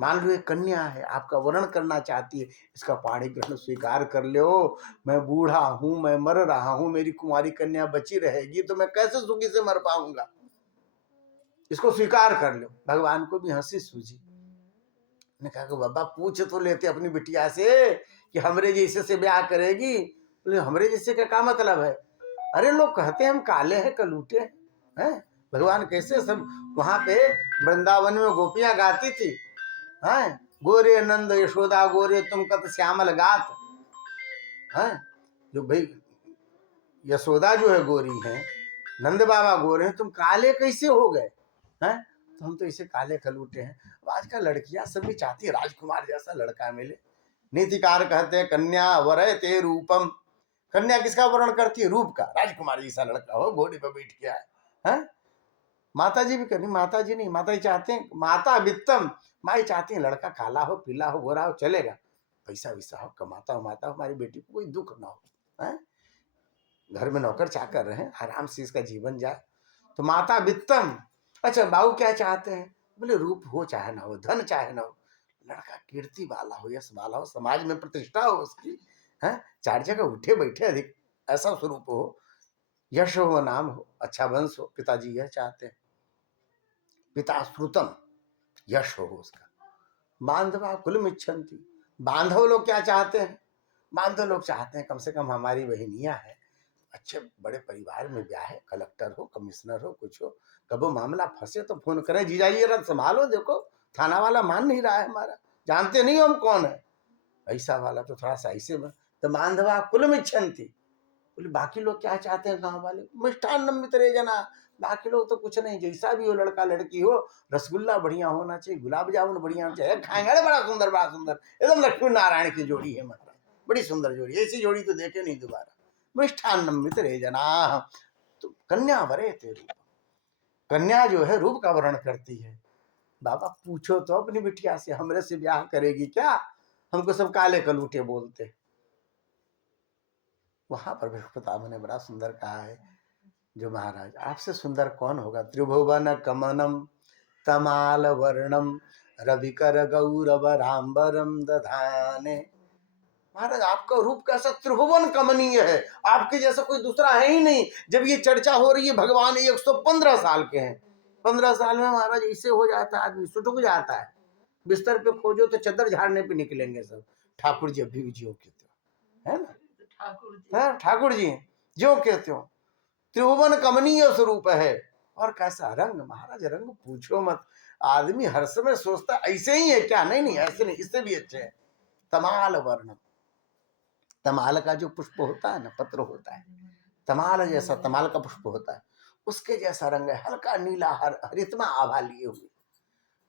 मान लो एक कन्या है, आपका वर्ण करना चाहती है, इसका पाणी ग्रहण स्वीकार कर लो। मैं बूढ़ा हूं, मैं मर रहा हूं, मेरी कुमारी कन्या बची रहेगी तो मैं कैसे सुखी से मर पाऊंगा। इसको स्वीकार कर लो। भगवान को भी हंसी सूझी। ने कहा कि बाबा पूछ तो लेते अपनी बिटिया से कि हमरे जैसे से ब्याह करेगी। बोले हमरे जैसे का क्या मतलब है? अरे लोग कहते हैं हम काले हैं, कलूटे हैं। भगवान कैसे सब वहां पे वृंदावन में गोपियां गाती थी, हैं गोरे नंद यशोदा गोरे तुम कत श्यामल गात। हैं जो भाई यशोदा जो है गोरी है, नंद बाबा गोरे हैं, तुम काले कैसे हो गए? हैं तो हम तो इसे काले कलूटे हैं। आजकल लड़कियां सभी चाहती है राजकुमार जैसा लड़का मिले। नीतिकार कहते हैं कन्या वरय ते रूपम। कन्या किसका वर्ण करती है? रूप का। राजकुमार जैसा लड़का हो, घोड़े पर बैठ के आए। हैं माता जी भी करनी, माता जी नहीं, माता जी चाहते हैं माता वित्तम, माई चाहती है लड़का काला हो, पीला हो, गोरा हो, चलेगा, पैसा वैसा हो, कमाता हो, माता हो, हमारी बेटी को कोई दुख ना हो, हैं घर में नौकर चाकर रहे, आराम से इसका जीवन जाए। तो माता वित्तम। अच्छा बाबू क्या चाहते हैं? बोले रूप हो चाहे ना हो, धन चाहे ना हो, लड़का कीर्ति वाला हो, यश वाला हो, समाज में प्रतिष्ठा हो उसकी, है चार जगह उठे बैठे अधिक ऐसा स्वरूप हो, यश हो, नाम हो, अच्छा वंश हो। पिताजी यह चाहते हैं। पिता श्रुतम, यश हो उसका। बांधवा कुलम इच्छन्ति। बांधव लोग क्या चाहते हैं? बांधव लोग चाहते हैं कम से कम हमारी बहनियां हैं, अच्छे बड़े परिवार में ब्याह है, कलेक्टर हो, कमिश्नर हो, कुछ हो, कबो मामला फंसे तो फोन करे, जीजा जी जरा संभालो, देखो थाना वाला मान नहीं रहा है हमारा, जानते नहीं हो हम कौन है। ऐसा वाला तो थोड़ा सा ऐसे में तो बांधवा कुलम इच्छन्ति। बोले बाकी लोग क्या चाहते हैं गांव वाले? मिष्ठान मित्रे जना। बाकी लोग तो कुछ नहीं, जैसा भी हो लड़का लड़की हो, रसगुल्ला बढ़िया होना चाहिए, गुलाब जामुन बढ़िया होना चाहिए, खाएंगे। अरे बड़ा सुंदर, बड़ा सुंदर, एकदम लक्ष्मी नारायण की जोड़ी है महाराज, बड़ी सुंदर जोड़ी, ऐसी जोड़ी तो देखे नहीं दोबारा। मिष्ठान मित्रे जना। तो कन्या वरे थे रूप। कन्या जो है रूप का वर्ण करती है। बाबा पूछो तो अपनी बिटिया से, हमरे से ब्याह करेगी क्या? हमको सब काले कलूटे बोलते। वहां पर बृहस्पति ने बड़ा सुंदर कहा है, जो महाराज आपसे सुंदर कौन होगा? त्रिभुवन कमनम तमाल वर्णम रविकर गौरव रामबरम दधाने। महाराज आपका रूप कैसा त्रिभुवन कमनीय है, आपके जैसा कोई दूसरा है ही नहीं। जब ये चर्चा हो रही है, भगवान 115 साल के हैं, 15 साल में महाराज ऐसे हो जाता है, आदमी सुटुक जाता है। बिस्तर पे खोजो तो चद्दर झाड़ने पे निकलेंगे सब। ठाकुर जी अभी भी जियो कहते हो, है ना? ठाकुर जी जो कहते हो, त्रिभुवन कमनीय स्वरूप है। और कैसा रंग महाराज, रंग पूछो मत। आदमी हर समय सोचता ऐसे ही है क्या? नहीं नहीं, ऐसे नहीं, इससे भी अच्छे है। तमाल वर्ण, तमाल का जो पुष्प होता है ना, पत्र होता है, तमाल जैसा तमाल का पुष्प होता है, उसके जैसा रंग है, हल्का नीला हरितमा आभा लिए हुए।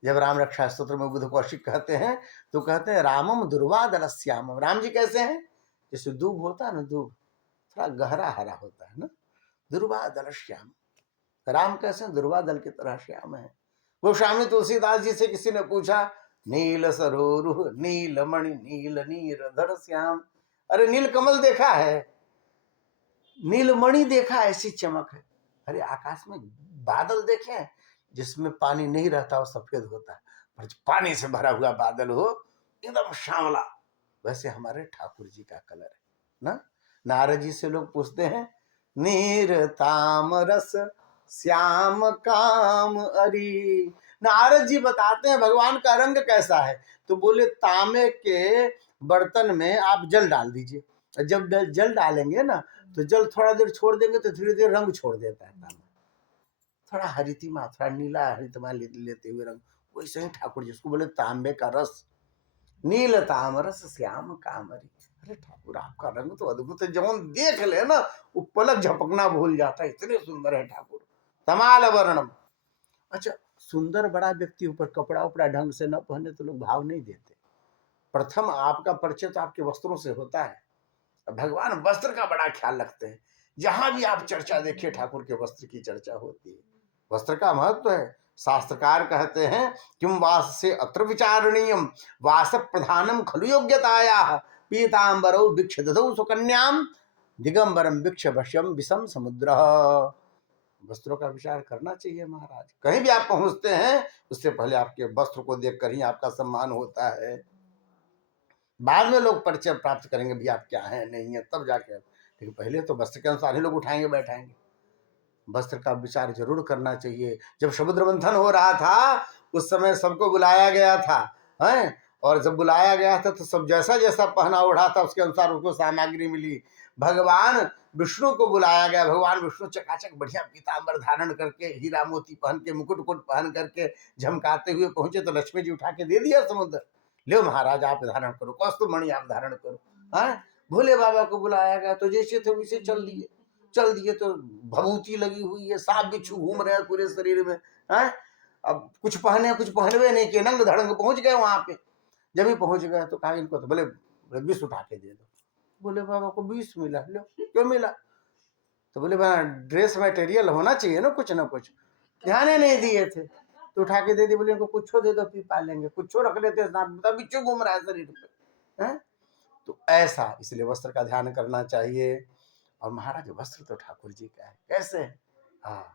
जब राम रक्षा स्तोत्र में बुध कौशिक कहते हैं तो कहते हैं रामम दुर्वादल श्यामम। राम जी कैसे हैं? जैसे दूब होता है ना, दूब थोड़ा गहरा हरा होता है ना, दुर्वादल श्याम। राम कैसे हैं? दुर्वादल की तरह श्याम है। गोस्वामी तुलसीदास जी से किसी ने पूछा, नील सरोरु नील मणि नील नीरधर श्याम। अरे नील कमल देखा है, नीलमणि देखा, ऐसी चमक है। अरे आकाश में बादल देखे हैं जिसमें पानी नहीं रहता, वो सफेद होता है, पर पानी से भरा हुआ बादल हो एकदम श्यामला, वैसे हमारे ठाकुर जी का कलर है ना। नारद जी से लोग पूछते हैं, नीर ताम रस श्याम काम अरी। नारद जी बताते हैं भगवान का रंग कैसा है। तो बोले तांबे के बर्तन में आप जल डाल दीजिए, जब जल डालेंगे ना तो जल थोड़ा देर छोड़ देंगे तो धीरे धीरे रंग छोड़ देता है तांबा, थोड़ा हरितिमा, थोड़ा नीला हरितिमा लेते हुए रंग। वैसे ही ठाकुर जी, उसको बोले तांबे का रस, नील ताम रस श्याम कामरी। अरे ठाकुर आपका रंग तो अद्भुत है, जब देख ले ना वो पलक झपकना भूल जाता है, इतने सुंदर है ठाकुर। तमाल वर्णम। अच्छा सुंदर बड़ा व्यक्ति ऊपर कपड़ा उपड़ा ढंग से न पहने तो लोग भाव नहीं देते। प्रथम आपका परिचय तो आपके वस्त्रों से होता है। भगवान वस्त्र का बड़ा ख्याल रखते हैं। जहां भी आप चर्चा देखिए ठाकुर के वस्त्र की चर्चा होती है। वस्त्र का महत्व है। शास्त्रकार कहते हैं किम वास से अत्र विचारणीयम वास प्रधानम खलु योग्यताया पीतांबरौ भिक्ष ददौ सुकन्याम दिगंबरम भिक्ष भष्यम विषम समुद्र। वस्त्रों का विचार करना चाहिए महाराज। कहीं भी आप पहुंचते हैं उससे पहले आपके वस्त्र को देखकर ही आपका सम्मान होता है। बाद में लोग परिचय प्राप्त करेंगे भी आप क्या हैं नहीं है तब जाके, लेकिन पहले तो वस्त्र के अनुसार ही लोग उठाएंगे बैठाएंगे। वस्त्र का विचार जरूर करना चाहिए। जब समुद्र मंथन हो रहा था उस समय सबको बुलाया गया था, हैं, और जब बुलाया गया था तो सब जैसा जैसा पहना ओढ़ा था उसके अनुसार उसको सामग्री मिली। भगवान विष्णु को बुलाया गया। भगवान विष्णु चकाचक बढ़िया पीतांबर धारण करके हीरा मोती पहन के मुकुट कुट पहन करके झमकाते हुए पहुंचे तो लक्ष्मी जी उठा के दे दिया समुद्र। लो महाराज आप धारण करो, कौस्तुभमणि आप धारण करो। हाँ, भोले बाबा को बुलाया गया तो जैसे थे वैसे चल दिए तो भभूति लगी हुई है, सांप बिच्छू घूम रहे हैं पूरे शरीर में। हैं, अब कुछ पहने कुछ पहनवे नहीं किए, नंग धड़ंग पहुंच गए वहां पे। जब ही पहुंच गए तो कहा इनको तो बोले विष उठा के दे दो। बोले बाबा को विष मिला। लो क्यों मिला? तो बोले बाबा ड्रेस मटेरियल होना चाहिए ना कुछ, ध्यान ही नहीं दिए थे तो उठा के दे दी। बोले इनको कुछ दे दो पी पा लेंगे, कुछ रख लेते बिच्छू घूम रहा है शरीर पे। हैं, तो ऐसा इसलिए वस्त्र का ध्यान करना चाहिए। और महाराज वस्त्र तो ठाकुर जी का है। कैसे? हाँ,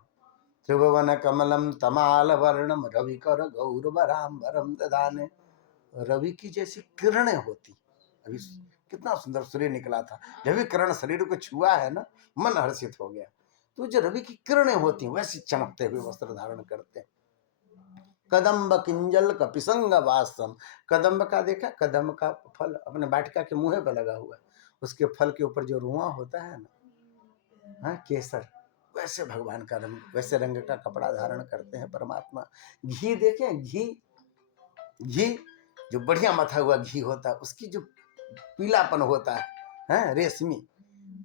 त्रिभुवन कमलम तमाल वर्णम रवि कर गौरवराम्बरम ददाने। रवि की जैसी किरणें होती। अभी कितना सुंदर सूर्य निकला था, जब भी किरण शरीर को छुआ है ना मन हर्षित हो गया। तो जो रवि की किरणें होती हैं वैसी चमकते हुए वस्त्र धारण करते हैं। कदम्ब किंजल कपिसंग वासम। कदम्ब का देखा, कदम्ब का फल अपने वाटिका के मुंह पे लगा हुआ है, उसके फल के ऊपर जो रुआ होता है ना, हाँ, केसर, वैसे भगवान का रंग, वैसे रंग का कपड़ा धारण करते हैं परमात्मा। घी देखें, घी जो बढ़िया मथा हुआ घी होता है उसकी जो पीलापन होता है रेशमी,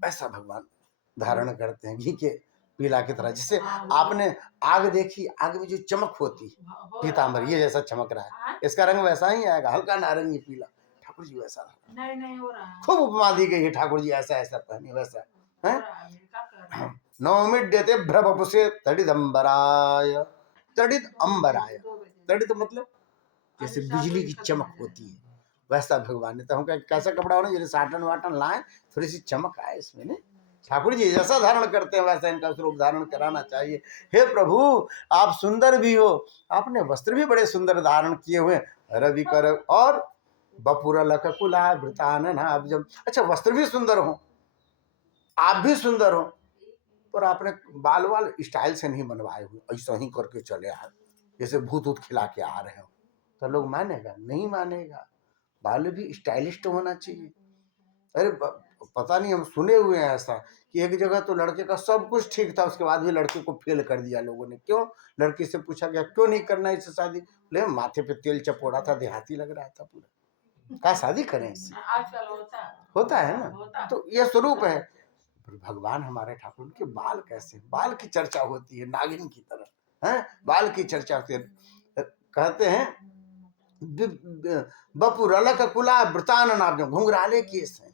वैसा भगवान धारण करते हैं घी के पीला की तरह। जिससे आपने आग देखी, आग में जो चमक होती पीतांबर ये जैसा चमक रहा है, इसका रंग वैसा ही आएगा, हल्का नारंगी पीला। ठाकुर जी वैसा नहीं हो रहा। खूब उपमा दी गई है, ठाकुर जी ऐसा ऐसा पहने वैसा है। नौमिड्यते भ्रवपुषे तड़िदंबराय। तड़िद अंबराय, तड़िद मतलब जैसे बिजली की चमक होती है वैसा भगवान ने। तो हम कैसा कपड़ा होना जैसे साटन वाटन लाए, थोड़ी सी चमक आए इसमें। ने ठाकुर जी जैसा धारण करते हैं वैसा इनका स्वरूप धारण कराना चाहिए। हे प्रभु आप सुंदर भी हो, आपने वस्त्र भी बड़े सुंदर धारण किए हुए, रवि कर और बपुर लक कुला वृतानन। अच्छा वस्त्र भी सुंदर हो, आप भी सुंदर हो, पर आपने बाल वाल स्टाइल से नहीं बनवाए हुए, ऐसा ही करके चले आए जैसे भूत ऊत खिला के आ रहे हो, तो लोग मानेगा? नहीं मानेगा। बाल भी स्टाइलिश होना चाहिए। अरे पता नहीं, हम सुने हुए हैं ऐसा कि एक जगह तो लड़के का सब कुछ ठीक था, उसके बाद भी लड़के को फेल कर दिया लोगों ने। क्यों? लड़की से पूछा गया क्यों नहीं करना इससे शादी? बोले माथे पे तेल चपोड़ा था, देहाती लग रहा था पूरा, कहा शादी करें इससे? आजकल होता है ना, तो ये स्वरूप है। भगवान हमारे ठाकुर के बाल कैसे, बाल की चर्चा होती है नागिन की तरह, है बाल की चर्चा होती है। कहते हैं बपुरलक कुला वृतान नाम, घुंघराले केस हैं,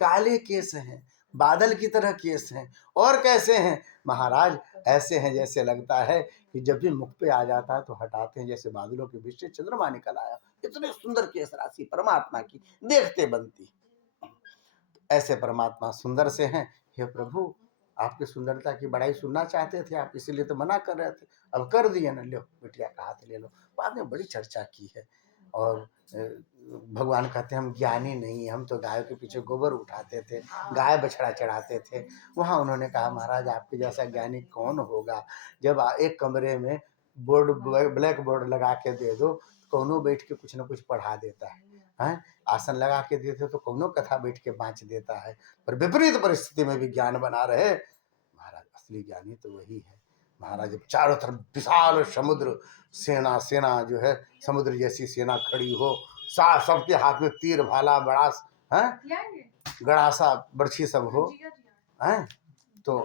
काले केस हैं, बादल की तरह केस हैं। और कैसे हैं महाराज? ऐसे हैं जैसे लगता है कि जब भी मुख पे आ जाता है तो हटाते हैं जैसे बादलों के बीच से चंद्रमा निकल आया। इतने सुंदर केस राशि परमात्मा की देखते बनती। ऐसे परमात्मा सुंदर से हैं। हे प्रभु आपकी सुंदरता की बड़ाई सुनना चाहते थे आप, इसीलिए तो मना कर रहे थे, अब कर दिए ना, लो बिटिया का हाथ ले लो। बाद में बड़ी चर्चा की है। और भगवान कहते हैं हम ज्ञानी नहीं, हम तो गायों के पीछे गोबर उठाते थे, गाय बछड़ा चढ़ाते थे। वहाँ उन्होंने कहा महाराज आपके जैसा ज्ञानी कौन होगा? जब एक कमरे में बोर्ड, ब्लैक बोर्ड लगा के दे दो, कौनों बैठ के कुछ ना कुछ पढ़ा देता है, आसन लगा के देते तो कौनों कथा बैठ के बाँच देता है, पर विपरीत परिस्थिति में भी ज्ञान बना रहे। महाराज असली ज्ञानी तो वही है महाराज। जब चारों तरफ विशाल समुद्र, सेना जो है समुद्र जैसी सेना खड़ी हो, सबके हाथ में तीर भाला बड़ा गड़ासा बर्छी सब हो, हैं तो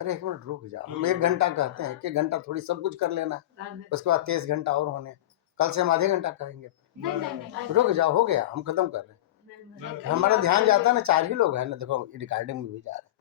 अरे एक मिनट रुक जाओ, हम 1 घंटा कहते हैं, 1 घंटा थोड़ी सब कुछ कर लेना है, उसके बाद 23 घंटा और होने। कल से हम आधे घंटा कहेंगे। रुक जाओ, हो गया, हम खत्म कर रहे हैं। हमारा ध्यान जाता है ना, 4 ही लोग हैं ना, देखो रिकॉर्डिंग में भी जा रहे हैं।